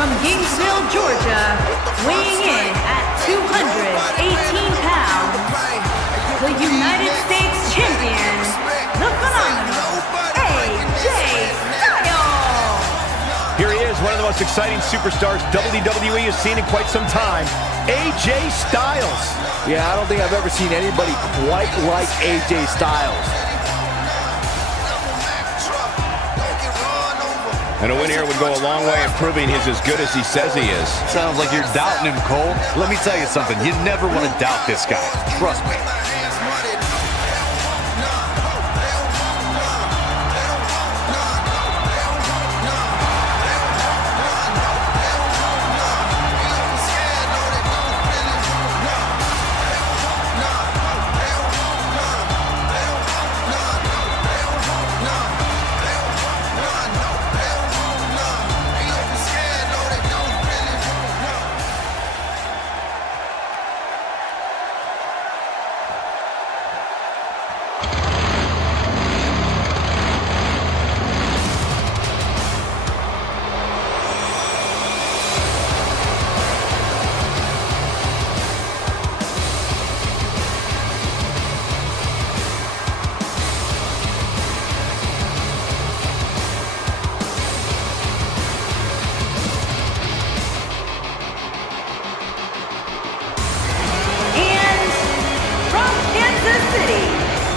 From Gainesville, Georgia, weighing in at 218 pounds, the United States champion, the phenomenal AJ Styles. Here he is, one of the most exciting superstars WWE has seen in quite some time, AJ Styles. Yeah, I don't think I've ever seen anybody quite like AJ Styles. And a win here would go a long way in proving he's as good as he says he is. Sounds like you're doubting him, Cole. Let me tell you something. You never want to doubt this guy. Trust me.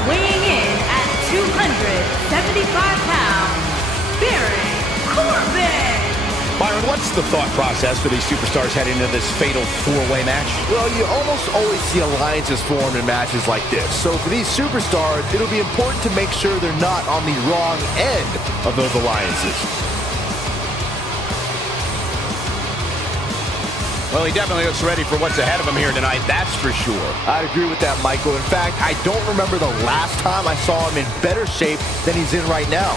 Weighing in at 275 pounds, Baron Corbin. Byron, what's the thought process for these superstars heading into this fatal four-way match? Well, you almost always see alliances formed in matches like this. So for these superstars, it'll be important to make sure they're not on the wrong end of those alliances. Well, he definitely looks ready for what's ahead of him here tonight, that's for sure. I'd agree with that, Michael. In fact, I don't remember the last time I saw him in better shape than he's in right now.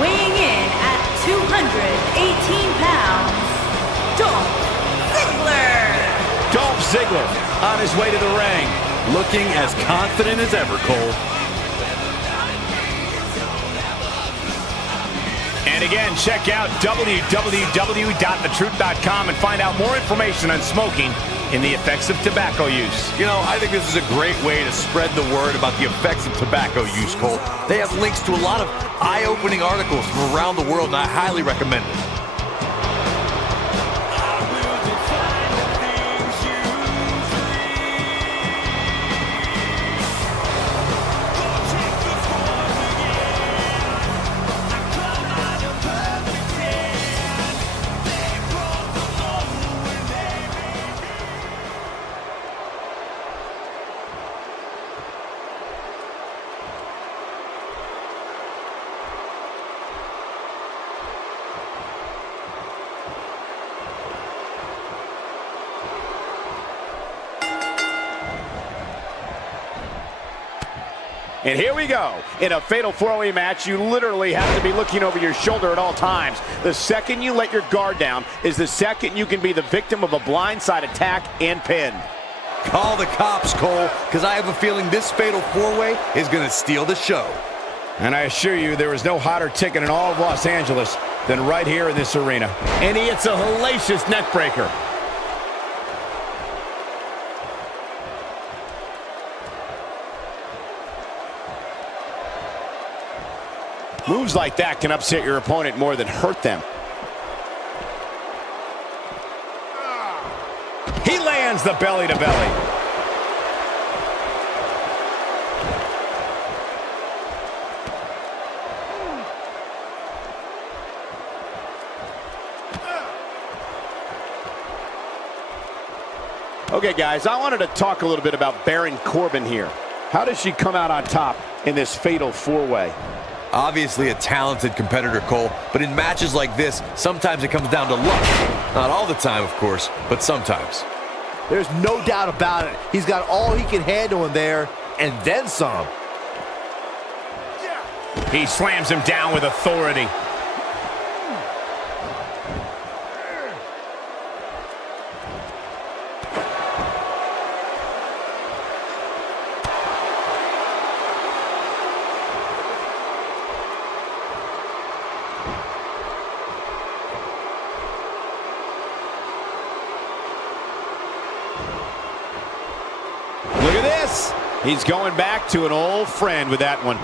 Weighing in at 218 pounds, Dolph Ziggler. Dolph Ziggler on his way to the ring. Looking as confident as ever, Cole. And again, check out www.thetruth.com and find out more information on smoking and the effects of tobacco use. You know, I think this is a great way to spread the word about the effects of tobacco use, Cole. They have links to a lot of eye-opening articles from around the world, and I highly recommend it. And here we go. In a fatal four-way match, you literally have to be looking over your shoulder at all times. The second you let your guard down is the second you can be the victim of a blindside attack and pin. Call the cops, Cole, because I have a feeling this fatal four-way is going to steal the show. And I assure you, there is no hotter ticket in all of Los Angeles than right here in this arena. And he hits a hellacious neck breaker. Moves like that can upset your opponent more than hurt them. He lands the belly to belly. Okay, guys, I wanted to talk a little bit about Baron Corbin here. How does she come out on top in this fatal four-way? Obviously a talented competitor, Cole, but in matches like this, sometimes it comes down to luck. Not all the time, of course, but sometimes. There's no doubt about it. He's got all he can handle in there, and then some. He slams him down with authority. Look at this. He's going back to an old friend with that one.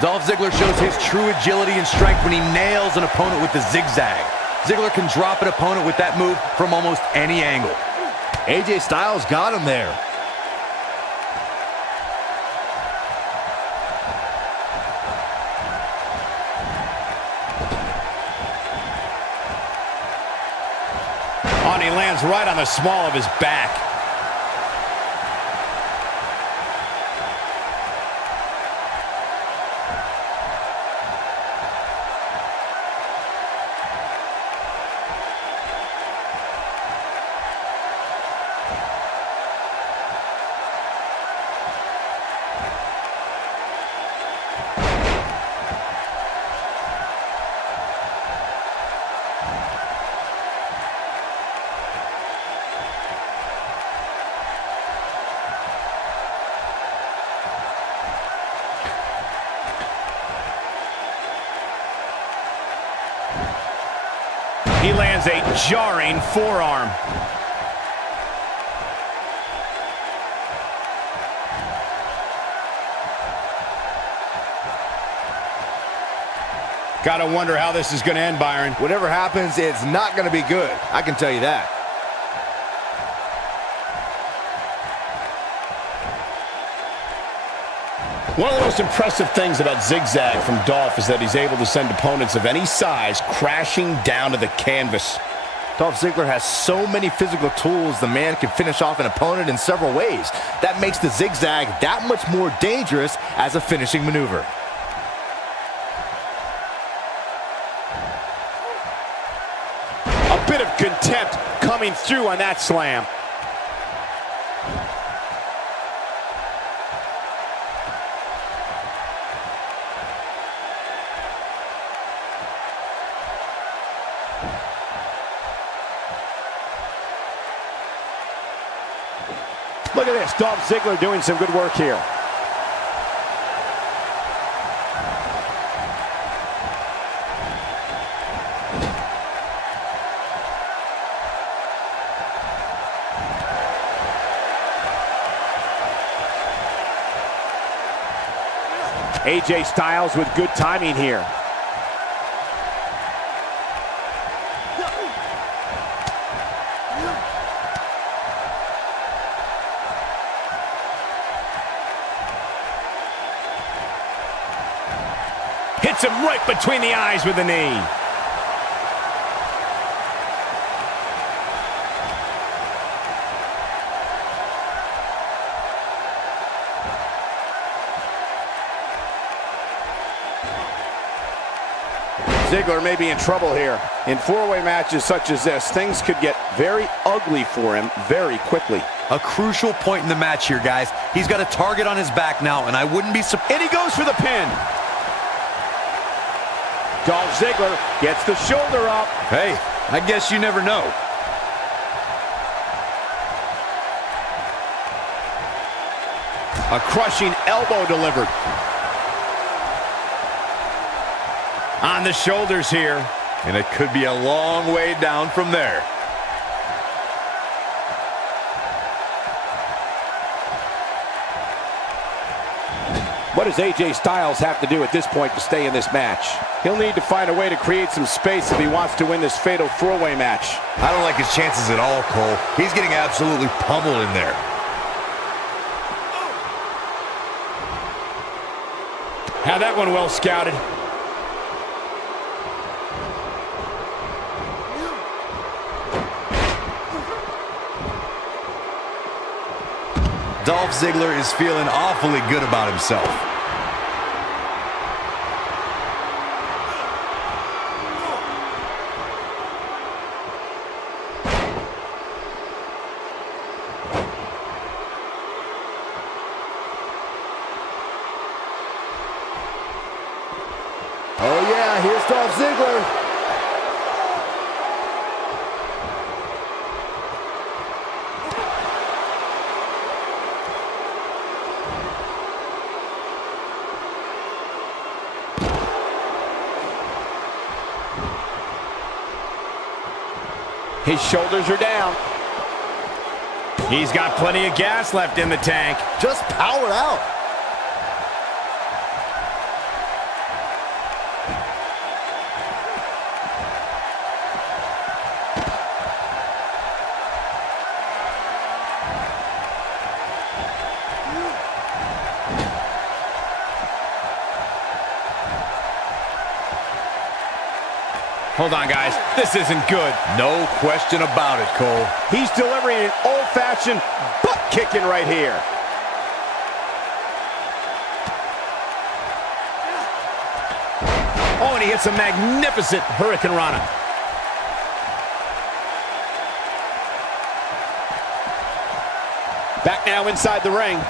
Dolph Ziggler shows his true agility and strength when he nails an opponent with the zigzag. Ziggler can drop an opponent with that move from almost any angle. AJ Styles got him there. Oh, and he lands right on the small of his back. He lands a jarring forearm. Gotta wonder how this is gonna end, Byron. Whatever happens, it's not going to be good. I can tell you that. One of the most impressive things about Zigzag from Dolph is that he's able to send opponents of any size crashing down to the canvas. Dolph Ziggler has so many physical tools, the man can finish off an opponent in several ways. That makes the zigzag that much more dangerous as a finishing maneuver. A bit of contempt coming through on that slam. Look at this, Dolph Ziggler doing some good work here. AJ Styles with good timing here. Hits him right between the eyes with the knee. Ziggler may be in trouble here. In four-way matches such as this, things could get very ugly for him very quickly. A crucial point in the match here, guys. He's got a target on his back now, and I wouldn't be surprised. And he goes for the pin. Dolph Ziggler gets the shoulder up. Hey, I guess you never know. A crushing elbow delivered. On the shoulders here. And it could be a long way down from there. What does AJ Styles have to do at this point to stay in this match? He'll need to find a way to create some space if he wants to win this fatal four-way match. I don't like his chances at all, Cole. He's getting absolutely pummeled in there. Had that one well scouted. Dolph Ziggler is feeling awfully good about himself. Oh yeah, here's Dolph Ziggler. His shoulders are down. He's got plenty of gas left in the tank. Just power out. Hold on, guys. This isn't good. No question about it, Cole. He's delivering an old-fashioned butt kicking right here. Oh, and he hits a magnificent Hurricane Rana. Back now inside the ring.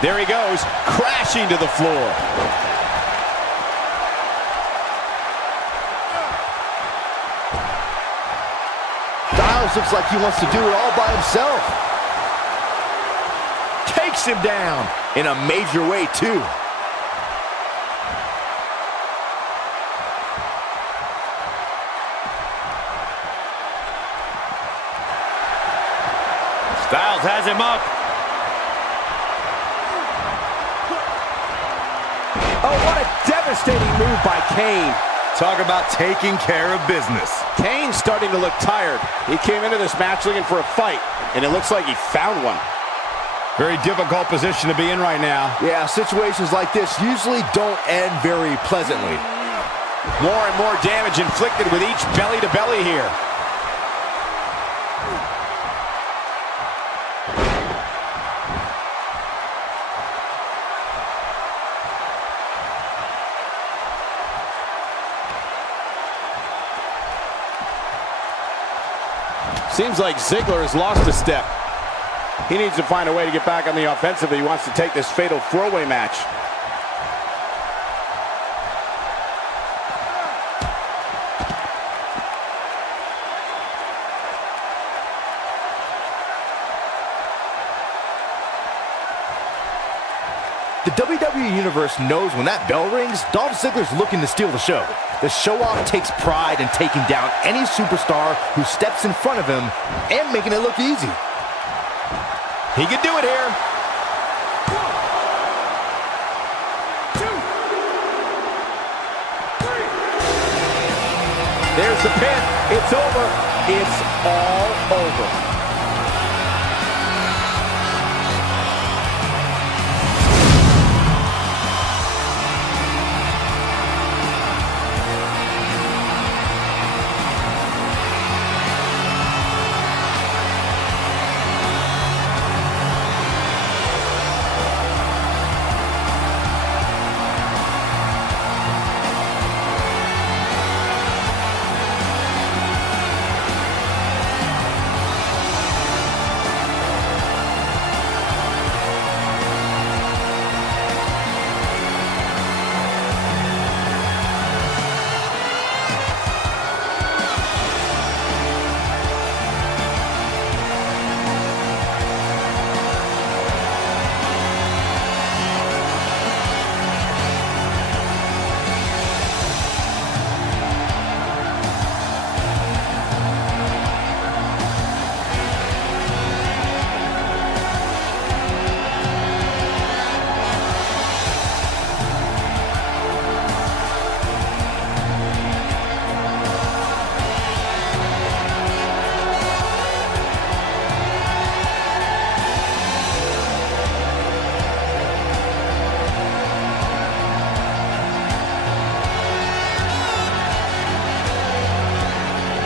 There he goes, crashing to the floor. Styles looks like he wants to do it all by himself. Takes him down. In a major way, too. Styles has him up. Oh, what a devastating move by Kane. Talk about taking care of business. Kane's starting to look tired. He came into this match looking for a fight, and it looks like he found one. Very difficult position to be in right now. Yeah, situations like this usually don't end very pleasantly. More and more damage inflicted with each belly-to-belly here. Seems like Ziggler has lost a step. He needs to find a way to get back on the offensive if he wants to take this fatal four-way match. The WWE Universe knows when that bell rings, Dolph Ziggler's looking to steal the show. The show-off takes pride in taking down any superstar who steps in front of him and making it look easy. He could do it here. 1, 2, 3. There's the pin. It's over. It's all over.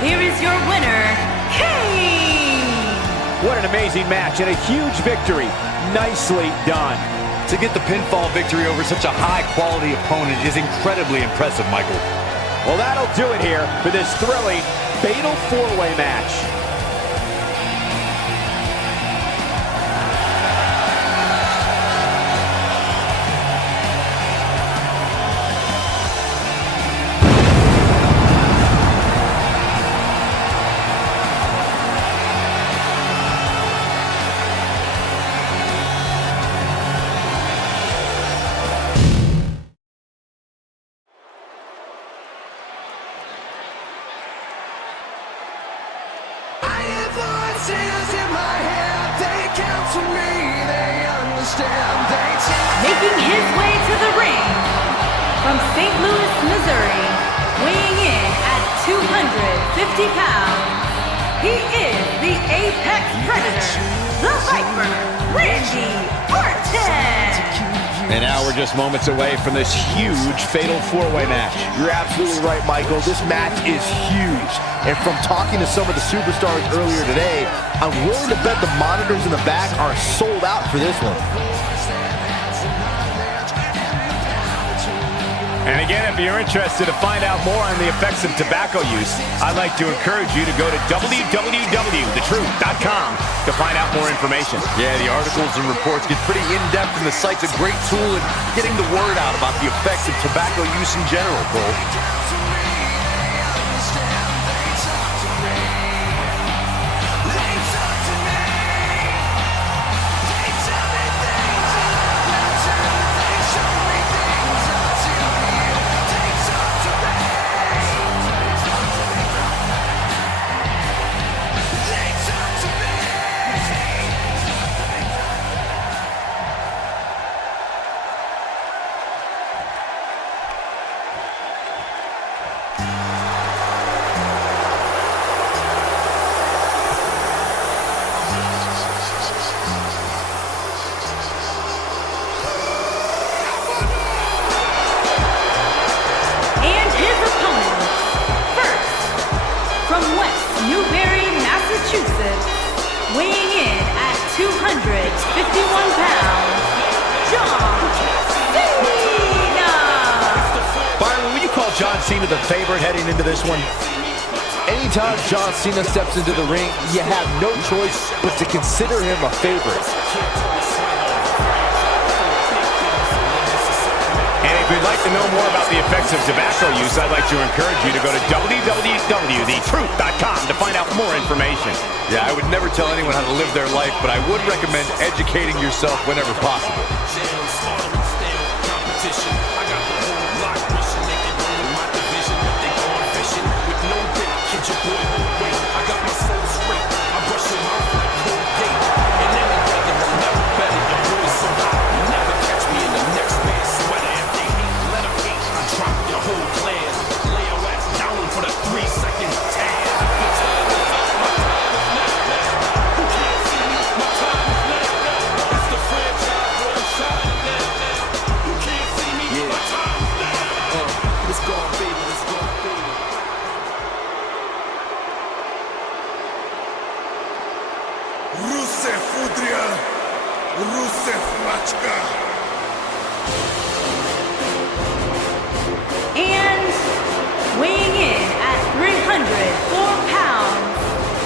here is your winner, Kane! What an amazing match and a huge victory. Nicely done. To get the pinfall victory over such a high-quality opponent is incredibly impressive, Michael. Well, that'll do it here for this thrilling Fatal 4-Way match. Making his way to the ring from St. Louis, Missouri, weighing in at 250 pounds, he is the Apex Predator, the Viper, Randy Orton! And now we're just moments away from this huge Fatal 4-Way match. You're absolutely right, Michael. This match is huge. And from talking to some of the superstars earlier today, I'm willing to bet the monitors in the back are sold out for this one. And again, if you're interested to find out more on the effects of tobacco use, I'd like to encourage you to go to www.thetruth.com to find out more information. Yeah, the articles and reports get pretty in-depth, and the site's a great tool in getting the word out about the effects of tobacco use in general, Cole. Weighing in at 251 pounds, John Cena! Byron, will you call John Cena the favorite heading into this one? Anytime John Cena steps into the ring, you have no choice but to consider him a favorite. And if you'd like to know more about the effects of tobacco use, I'd like to encourage you to go to www.thetruth.com to find out more information. Yeah, I would never tell anyone how to live their life, but I would recommend educating yourself whenever possible. And weighing in at 304 pounds,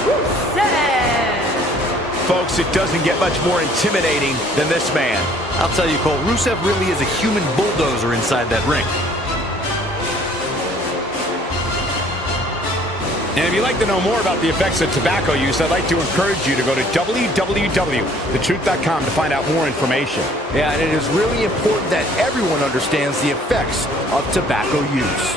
Rusev! Folks, it doesn't get much more intimidating than this man. I'll tell you, Cole, Rusev really is a human bulldozer inside that ring. And if you'd like to know more about the effects of tobacco use, I'd like to encourage you to go to www.thetruth.com to find out more information. Yeah, and it is really important that everyone understands the effects of tobacco use.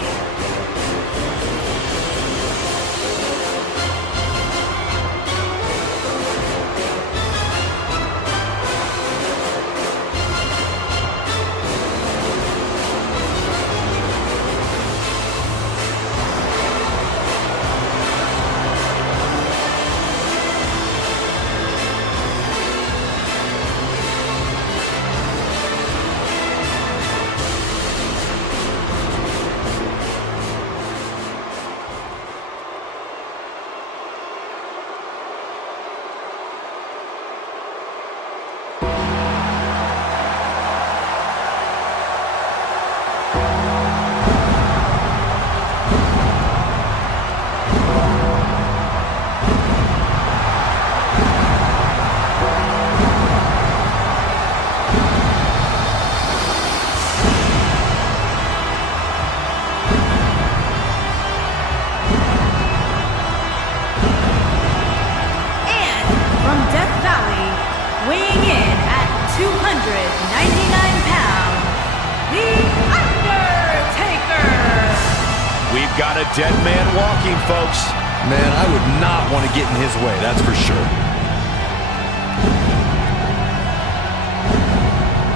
got a dead man walking, folks. Man, I would not want to get in his way, that's for sure.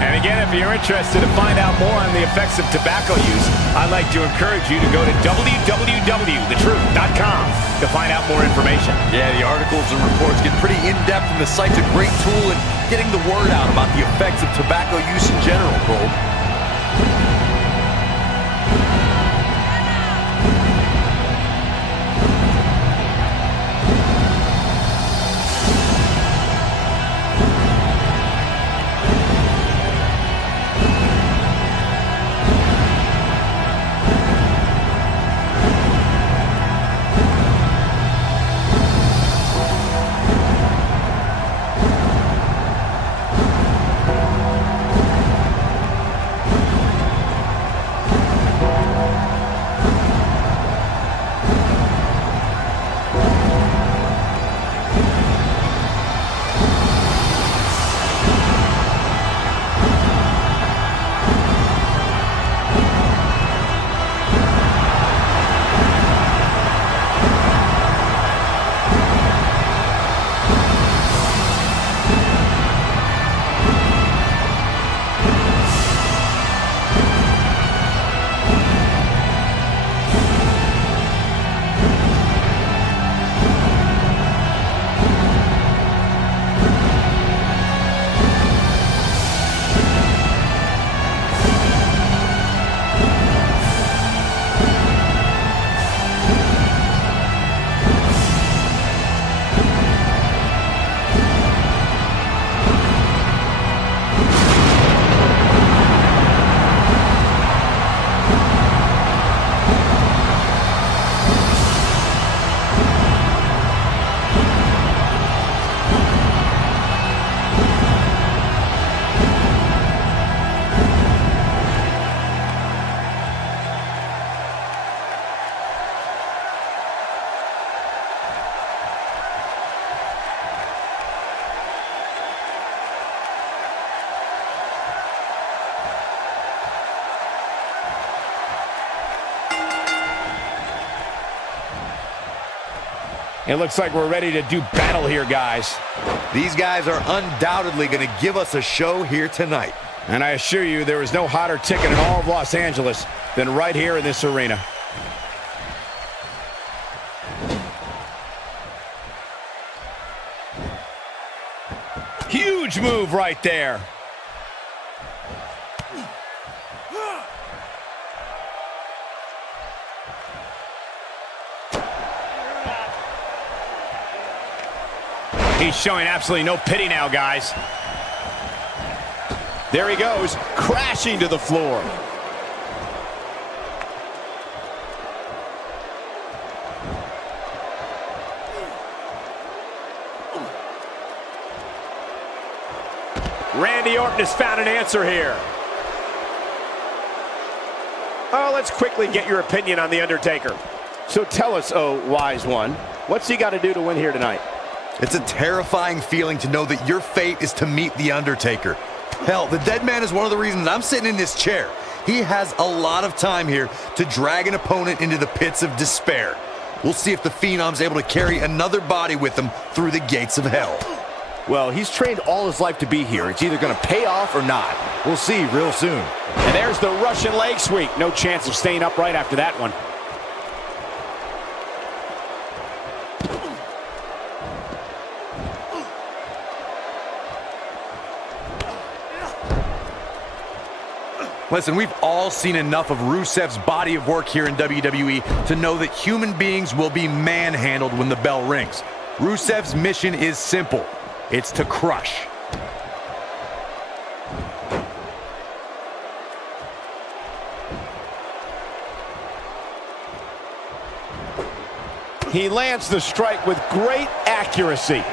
And again, if you're interested to find out more on the effects of tobacco use, I'd like to encourage you to go to www.thetruth.com to find out more information. Yeah, the articles and reports get pretty in-depth, and the site's a great tool in getting the word out about the effects of tobacco use in general, Cole. It looks like we're ready to do battle here, guys. These guys are undoubtedly going to give us a show here tonight. And I assure you, there is no hotter ticket in all of Los Angeles than right here in this arena. Huge move right there. He's showing absolutely no pity now, guys. There he goes, crashing to the floor. Randy Orton has found an answer here. Oh, let's quickly get your opinion on The Undertaker. So tell us, oh, wise one, what's he got to do to win here tonight? It's a terrifying feeling to know that your fate is to meet The Undertaker. Hell, the dead man is one of the reasons I'm sitting in this chair. He has a lot of time here to drag an opponent into the pits of despair. We'll see if the Phenom's able to carry another body with him through the gates of hell. Well, he's trained all his life to be here. It's either going to pay off or not. We'll see real soon. And there's the Russian leg sweep. No chance of staying upright after that one. Listen, we've all seen enough of Rusev's body of work here in WWE to know that human beings will be manhandled when the bell rings. Rusev's mission is simple. It's to crush. He lands the strike with great accuracy.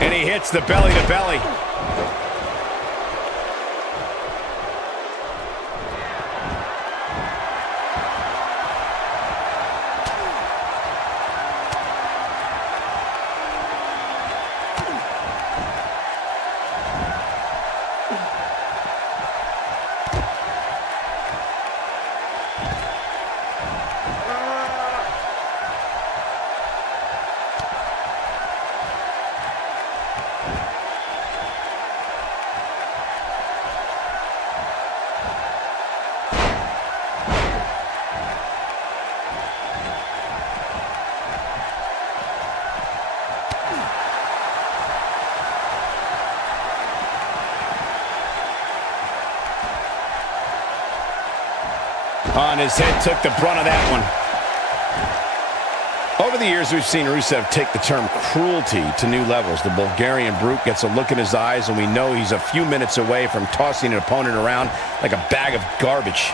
And he hits the belly to belly. On his head, took the brunt of that one. Over the years, we've seen Rusev take the term cruelty to new levels. The Bulgarian brute gets a look in his eyes, and we know he's a few minutes away from tossing an opponent around like a bag of garbage.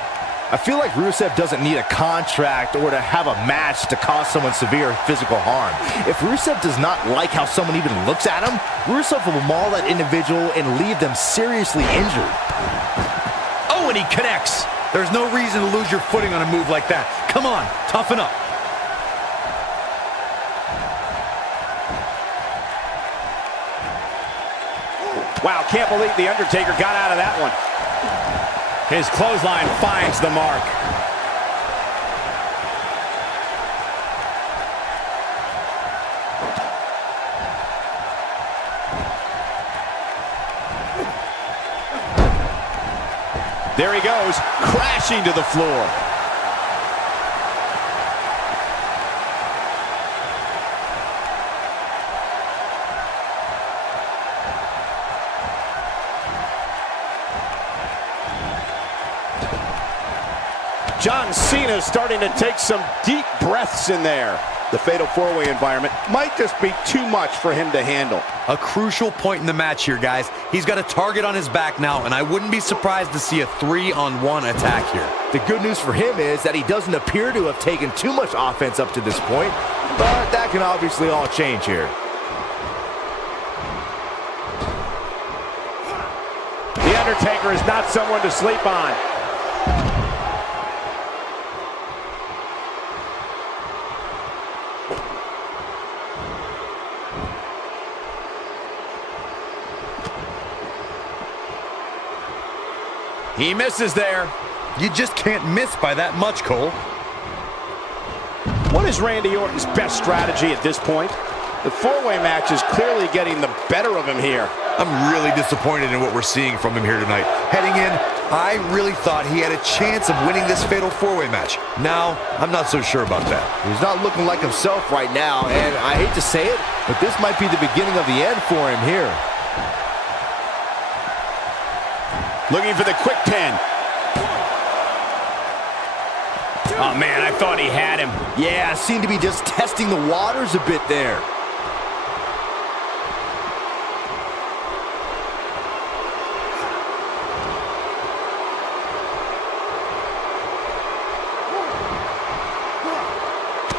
I feel like Rusev doesn't need a contract or to have a match to cause someone severe physical harm. If Rusev does not like how someone even looks at him, Rusev will maul that individual and leave them seriously injured. Oh, and he connects. There's no reason to lose your footing on a move like that. Come on, toughen up. Wow, can't believe The Undertaker got out of that one. His clothesline finds the mark. There he goes, crashing to the floor. John Cena starting to take some deep breaths in there. The fatal four-way environment might just be too much for him to handle. A crucial point in the match here, guys. He's got a target on his back now, and I wouldn't be surprised to see a 3-on-1 attack here. The good news for him is that he doesn't appear to have taken too much offense up to this point, but that can obviously all change here. The Undertaker is not someone to sleep on. He misses there. You just can't miss by that much, Cole. What is Randy Orton's best strategy at this point? The four-way match is clearly getting the better of him here. I'm really disappointed in what we're seeing from him here tonight. Heading in, I really thought he had a chance of winning this fatal four-way match. Now, I'm not so sure about that. He's not looking like himself right now, and I hate to say it, but this might be the beginning of the end for him here. Looking for the quick pin. Oh, man, I thought he had him. Yeah, seemed to be just testing the waters a bit there.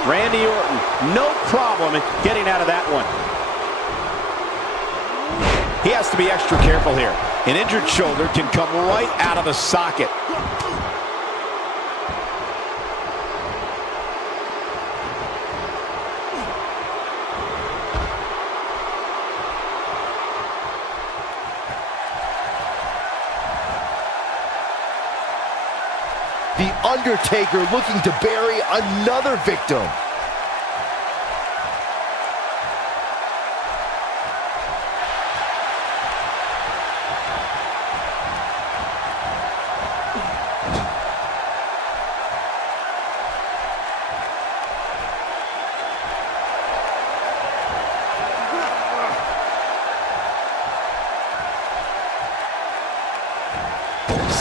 Randy Orton, no problem in getting out of that one. He has to be extra careful here. An injured shoulder can come right out of the socket. The Undertaker looking to bury another victim.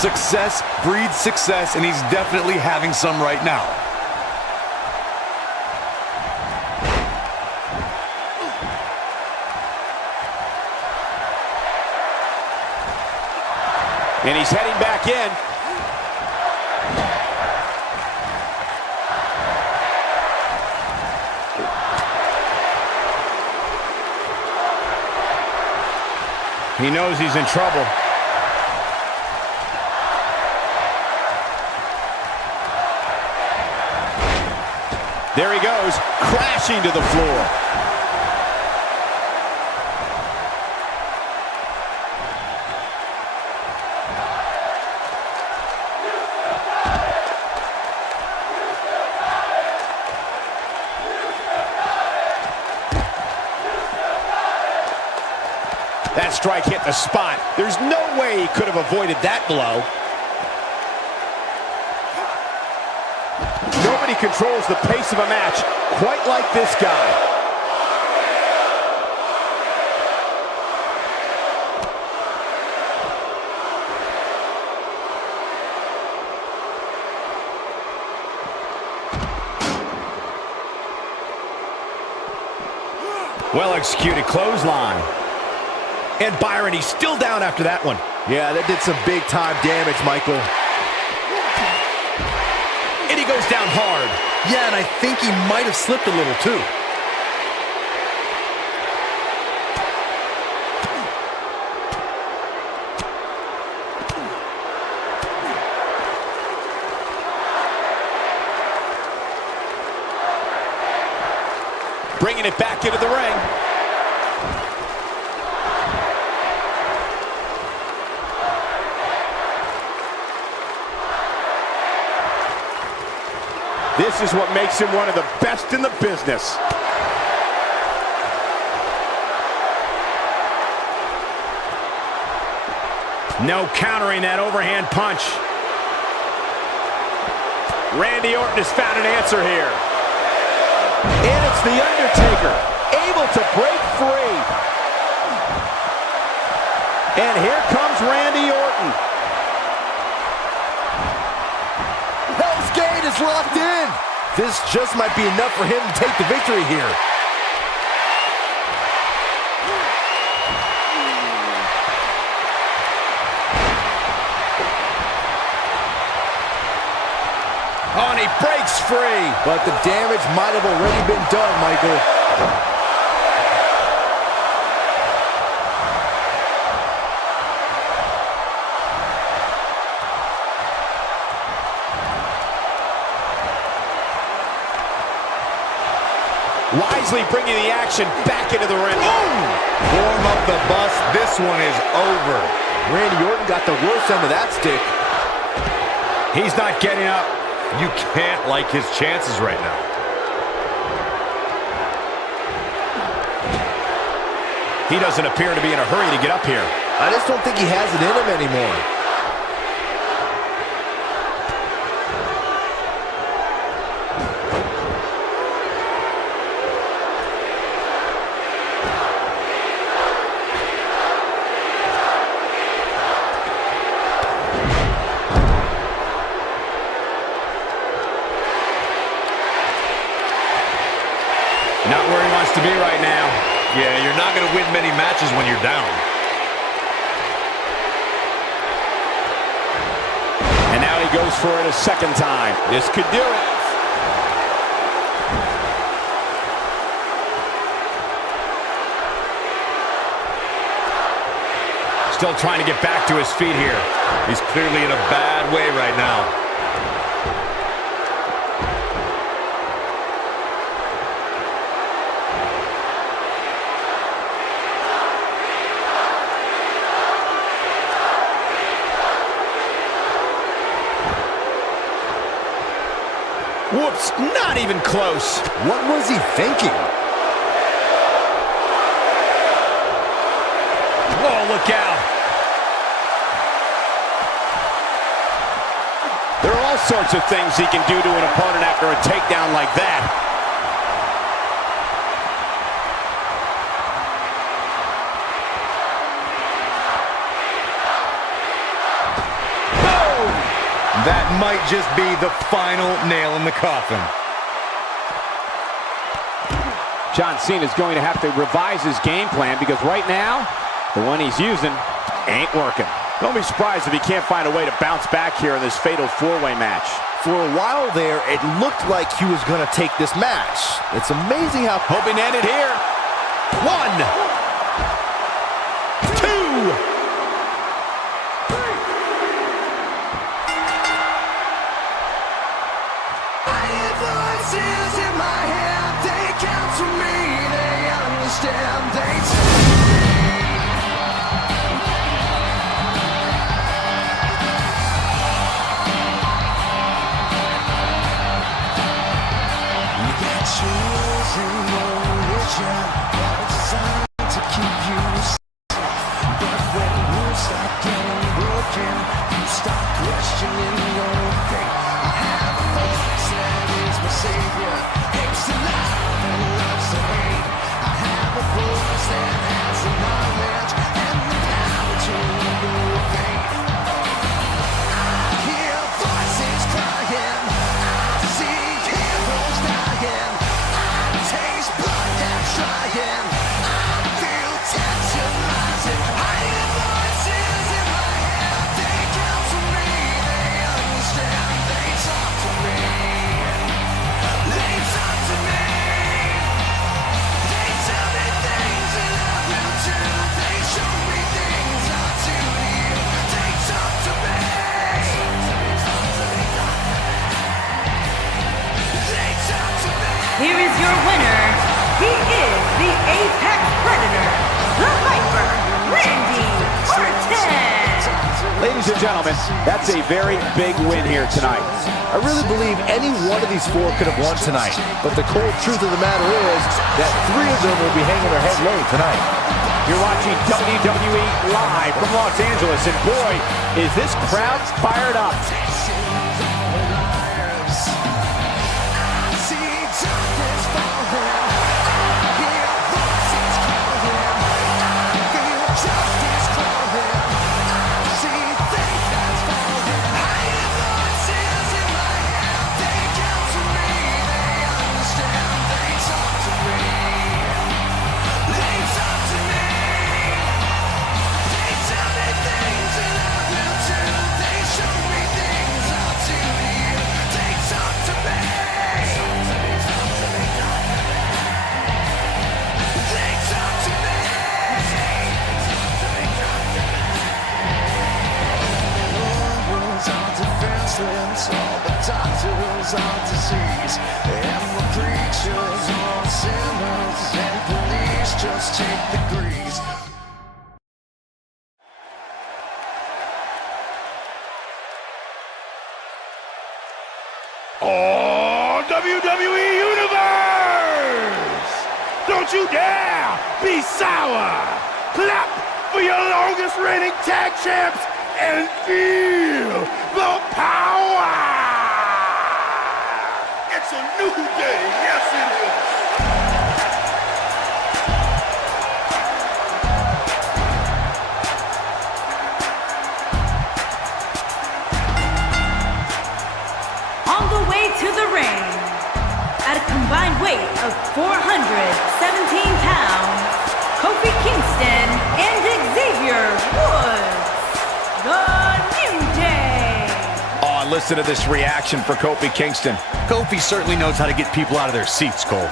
Success breeds success, and he's definitely having some right now. And he's heading back in. He knows he's in trouble. There he goes, crashing to the floor. That strike hit the spot. There's no way he could have avoided that blow. Nobody controls the pace of a match quite like this guy. Well executed clothesline. And Byron, he's still down after that one. Yeah, that did some big time damage, Michael. And he goes down hard. Yeah, and I think he might have slipped a little too. Bringing it back into the ring. This is what makes him one of the best in the business. No countering that overhand punch. Randy Orton has found an answer here. And it's The Undertaker, able to break free. And here comes Randy Orton. Hell's Gate is locked in. This just might be enough for him to take the victory here. Oh, and he breaks free. But the damage might have already been done, Michael. Wisely bringing the action back into the ring. Boom! Warm up the bus. This one is over. Randy Orton got the worst end of that stick. He's not getting up. You can't like his chances right now. He doesn't appear to be in a hurry to get up here. I just don't think he has it in him anymore. Not where he wants to be right now. Yeah, you're not going to win many matches when you're down. And now he goes for it a second time. This could do it. Still trying to get back to his feet here. He's clearly in a bad way right now. Whoops, not even close. What was he thinking? Whoa, look out. There are all sorts of things he can do to an opponent after a takedown like that. That might just be the final nail in the coffin. John Cena is going to have to revise his game plan because right now, the one he's using ain't working. Don't be surprised if he can't find a way to bounce back here in this fatal four-way match. For a while there, it looked like he was going to take this match. It's amazing how... Hoping to end it here. 1, 2. Voices in my head, they count to me, they understand, they you got chosen, no religion, but it's a sign. your winner, he is the Apex Predator, the Viper, Randy Orton. Ladies and gentlemen, that's a very big win here tonight. I really believe any one of these four could have won tonight, but the cold truth of the matter is that three of them will be hanging their head low tonight. You're watching WWE live from Los Angeles, and boy, is this crowd fired up. All the doctors are disease, and the preachers are sinners, and police just take degrees. Oh, WWE Universe! Don't you dare be sour! Clap for your longest reigning tag champs and feel the power! It's a new day, yes it is! On the way to the ring, at a combined weight of 417 pounds, Kofi Kingston and Xavier Woods, the New Day. Oh, listen to this reaction for Kofi Kingston. Kofi certainly knows how to get people out of their seats, Cole.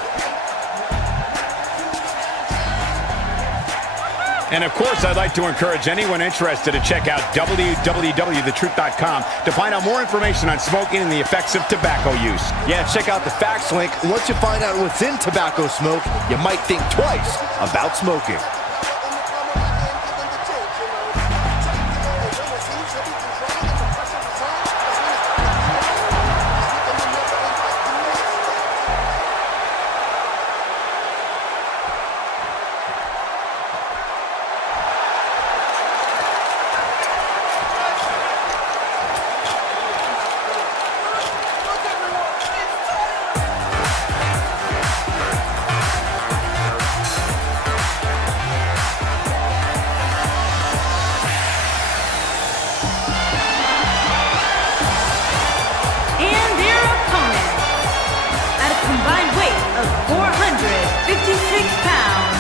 And of course, I'd like to encourage anyone interested to check out www.thetruth.com to find out more information on smoking and the effects of tobacco use. Yeah, check out the facts link. Once you find out what's in tobacco smoke, you might think twice about smoking. And their opponent, at a combined weight of 456 pounds,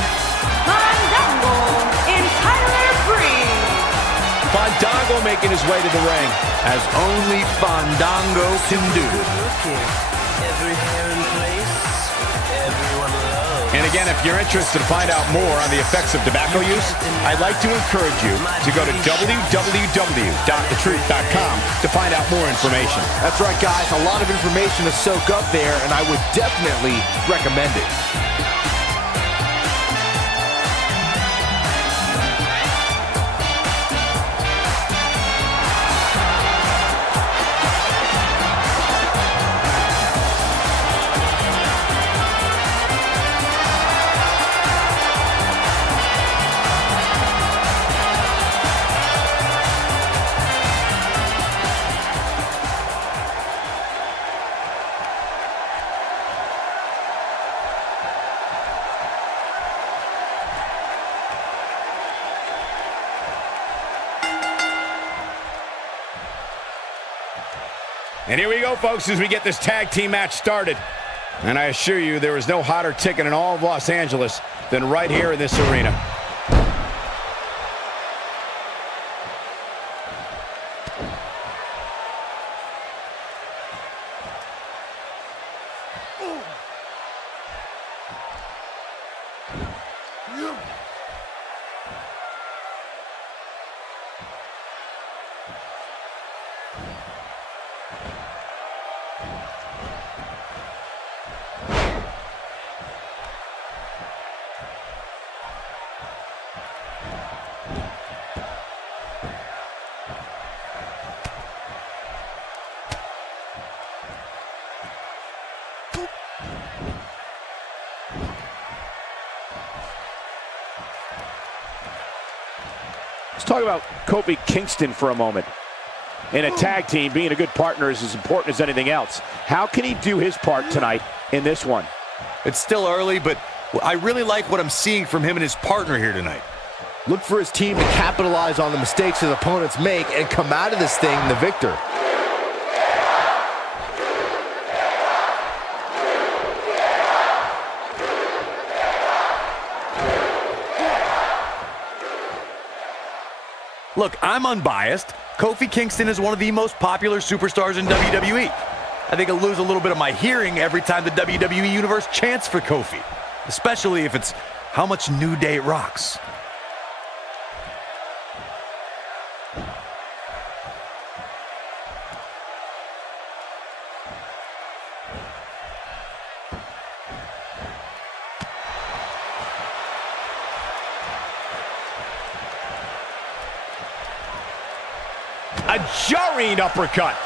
Fandango and Tyler Breeze. Fandango making his way to the ring, As only Fandango can do. Every hair in place, everyone loves. And again, if you're interested to find out more on the effects of tobacco use, I'd like to encourage you to go to www.thetruth.com to find out more information. That's right, guys. A lot of information to soak up there, and I would definitely recommend it. And here we go, folks, as we get this tag team match started. And I assure you, there is no hotter ticket in all of Los Angeles than right here in this arena. talk about Kofi Kingston for a moment. In a tag team, being a good partner is as important as anything else. How can he do his part tonight in this one? It's still early, but I really like what I'm seeing from him and his partner here tonight. Look for his team to capitalize on the mistakes his opponents make and come out of this thing the victor. Look, I'm unbiased. Kofi Kingston is one of the most popular superstars in WWE. I think I'll lose a little bit of my hearing every time the WWE Universe chants for Kofi, especially if it's how much New Day rocks. A jarring uppercut.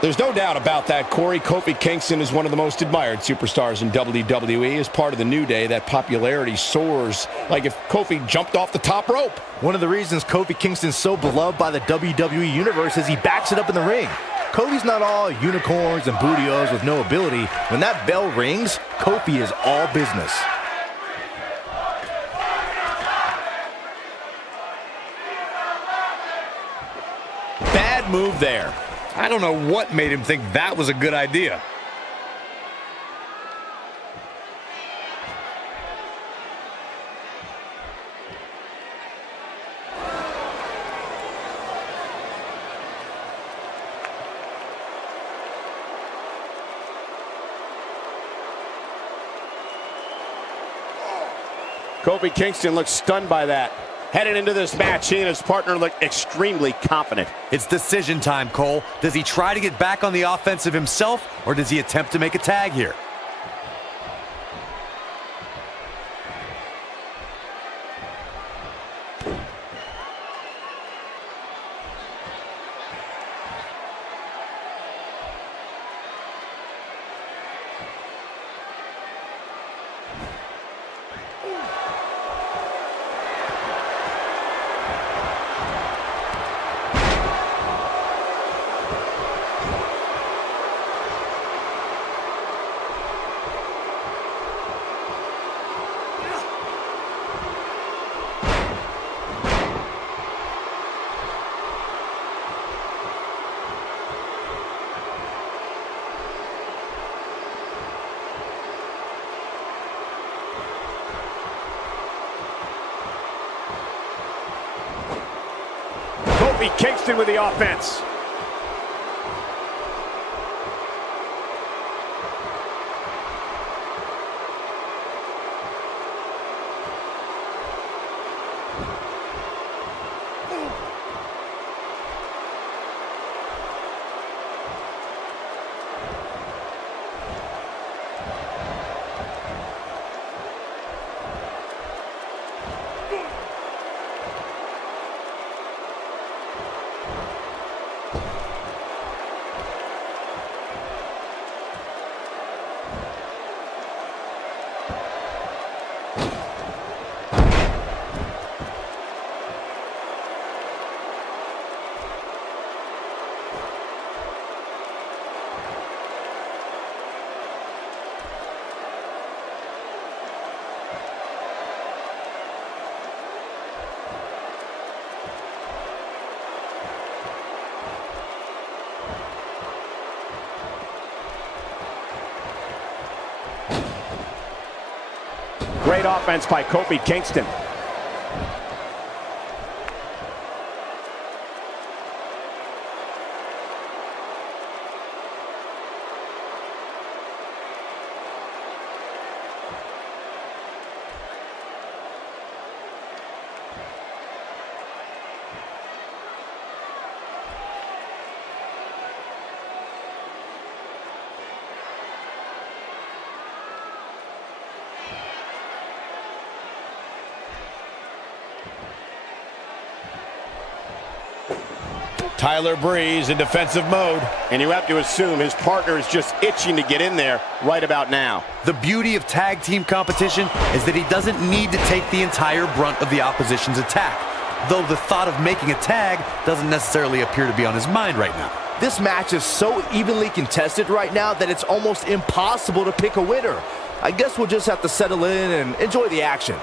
There's no doubt about that, Corey. Kofi Kingston is one of the most admired superstars in WWE. As part of the New Day, that popularity soars like if Kofi jumped off the top rope. One of the reasons Kofi Kingston's so beloved by the WWE Universe is he backs it up in the ring. Kofi's not all unicorns and bootios with no ability. When that bell rings, Kofi is all business. Bad move there. I don't know what made him think that was a good idea. Kofi Kingston looks stunned by that. Headed into this match, he and his partner look extremely confident. It's decision time, Cole. Does he try to get back on the offensive himself, or does he attempt to make a tag here? Kofi Kingston with the offense. Great offense by Kofi Kingston. Tyler Breeze in defensive mode. And you have to assume his partner is just itching to get in there right about now. The beauty of tag team competition is that he doesn't need to take the entire brunt of the opposition's attack, though the thought of making a tag doesn't necessarily appear to be on his mind right now. This match is so evenly contested right now that it's almost impossible to pick a winner. I guess we'll just have to settle in and enjoy the action.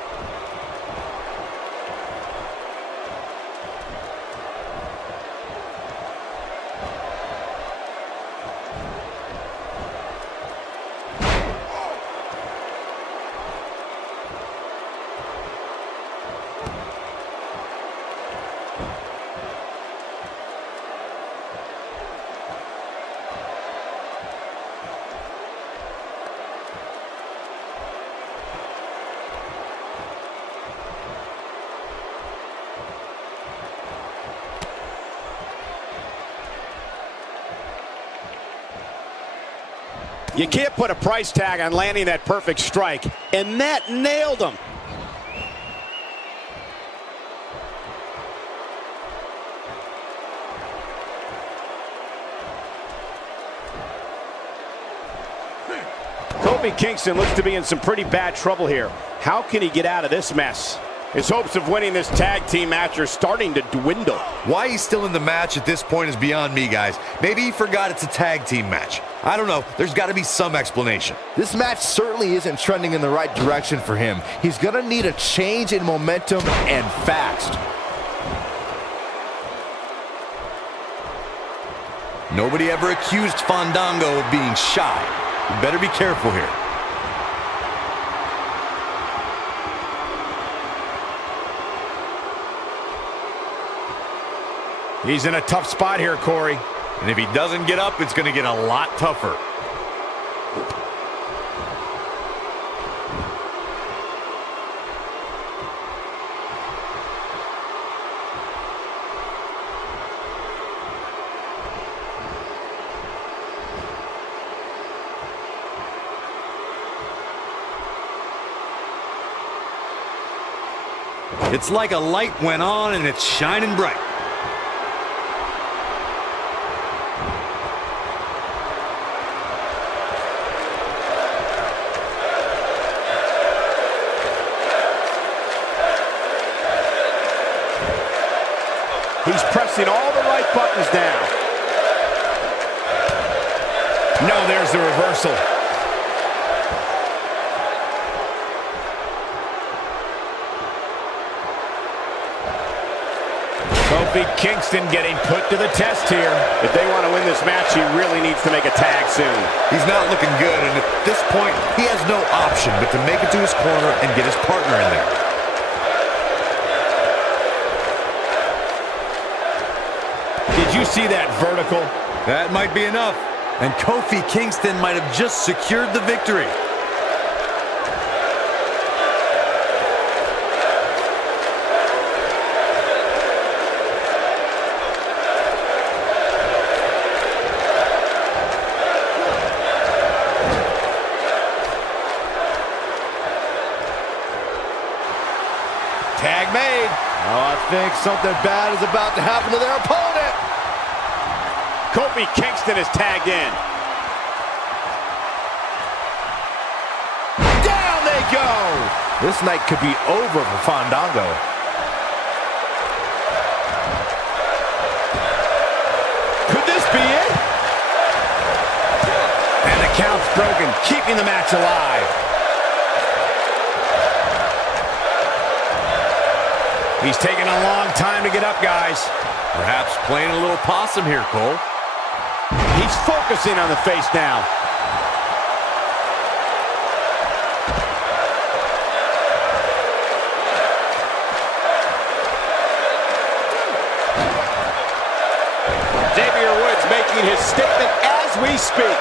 You can't put a price tag on landing that perfect strike, and that nailed him. Kofi Kingston looks to be in some pretty bad trouble here. How can he get out of this mess? His hopes of winning this tag team match are starting to dwindle. Why he's still in the match at this point is beyond me, guys. Maybe he forgot it's a tag team match. I don't know. There's got to be some explanation. This match certainly isn't trending in the right direction for him. He's gonna need a change in momentum and fast. Nobody ever accused Fandango of being shy. You better be careful here. He's in a tough spot here, Corey. And if he doesn't get up, it's going to get a lot tougher. It's like a light went on and it's shining bright. He's pressing all the right buttons down. No, there's the reversal. Kofi Kingston getting put to the test here. If they want to win this match, he really needs to make a tag soon. He's not looking good, and at this point, he has no option but to make it to his corner and get his partner in there. Did you see that vertical? That might be enough. And Kofi Kingston might have just secured the victory. Tag made. Oh, I think something bad is about to happen to their opponent. Kofi Kingston is tagged in. Down they go. This night could be over for Fandango. Could this be it? And the count's broken, keeping the match alive. He's taking a long time to get up, guys. Perhaps playing a little possum here, Cole. He's focusing on the face now. we speak.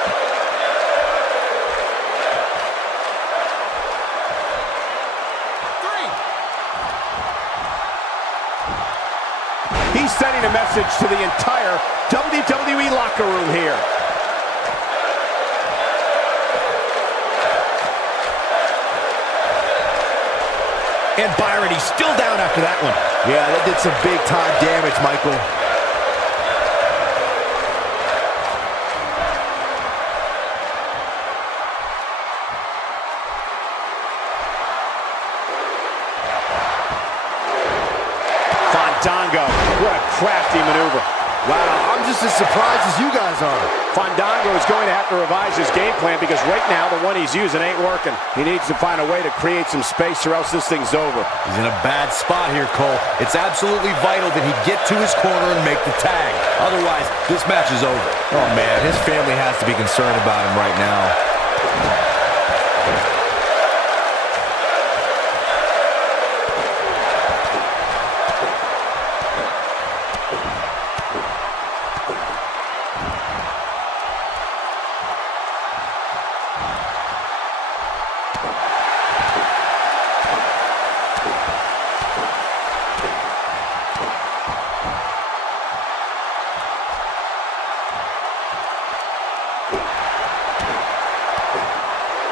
He's sending a message to the entire WWE locker room here. And Byron, he's still down after that one. Yeah, that did some big-time damage, Michael. Fandango, what a crafty maneuver. Wow, I'm just as surprised as you guys are. Fandango is going to have to revise his game plan because right now the one he's using ain't working. He needs to find a way to create some space or else this thing's over. He's in a bad spot here, Cole. It's absolutely vital that he get to his corner and make the tag. Otherwise, this match is over. Oh, man, his family has to be concerned about him right now.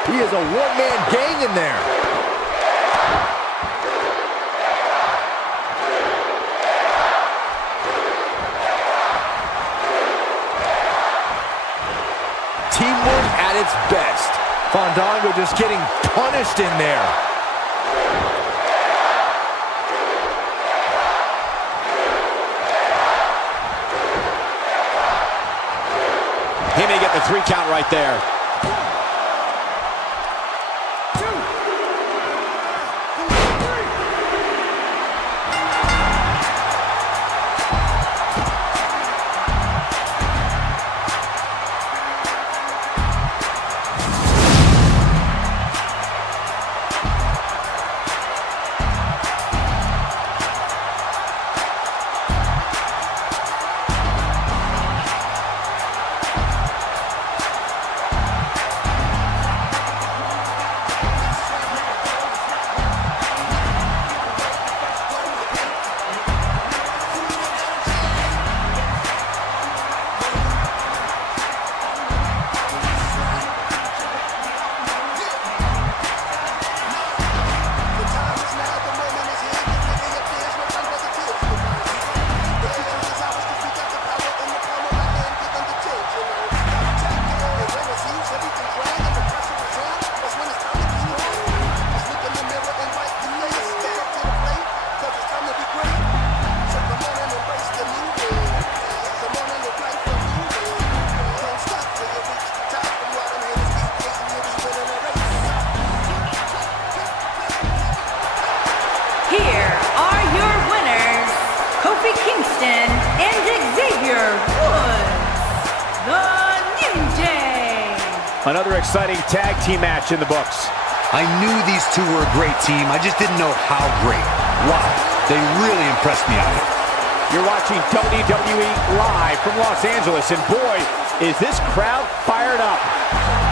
He is a one-man gang in there. Teamwork at its best. Fandango just getting punished in there. He may get the 3 count right there. Another exciting tag team match in the books. I knew these two were a great team. I just didn't know how great. Wow, they really impressed me out here. You're watching WWE live from Los Angeles, and boy, is this crowd fired up.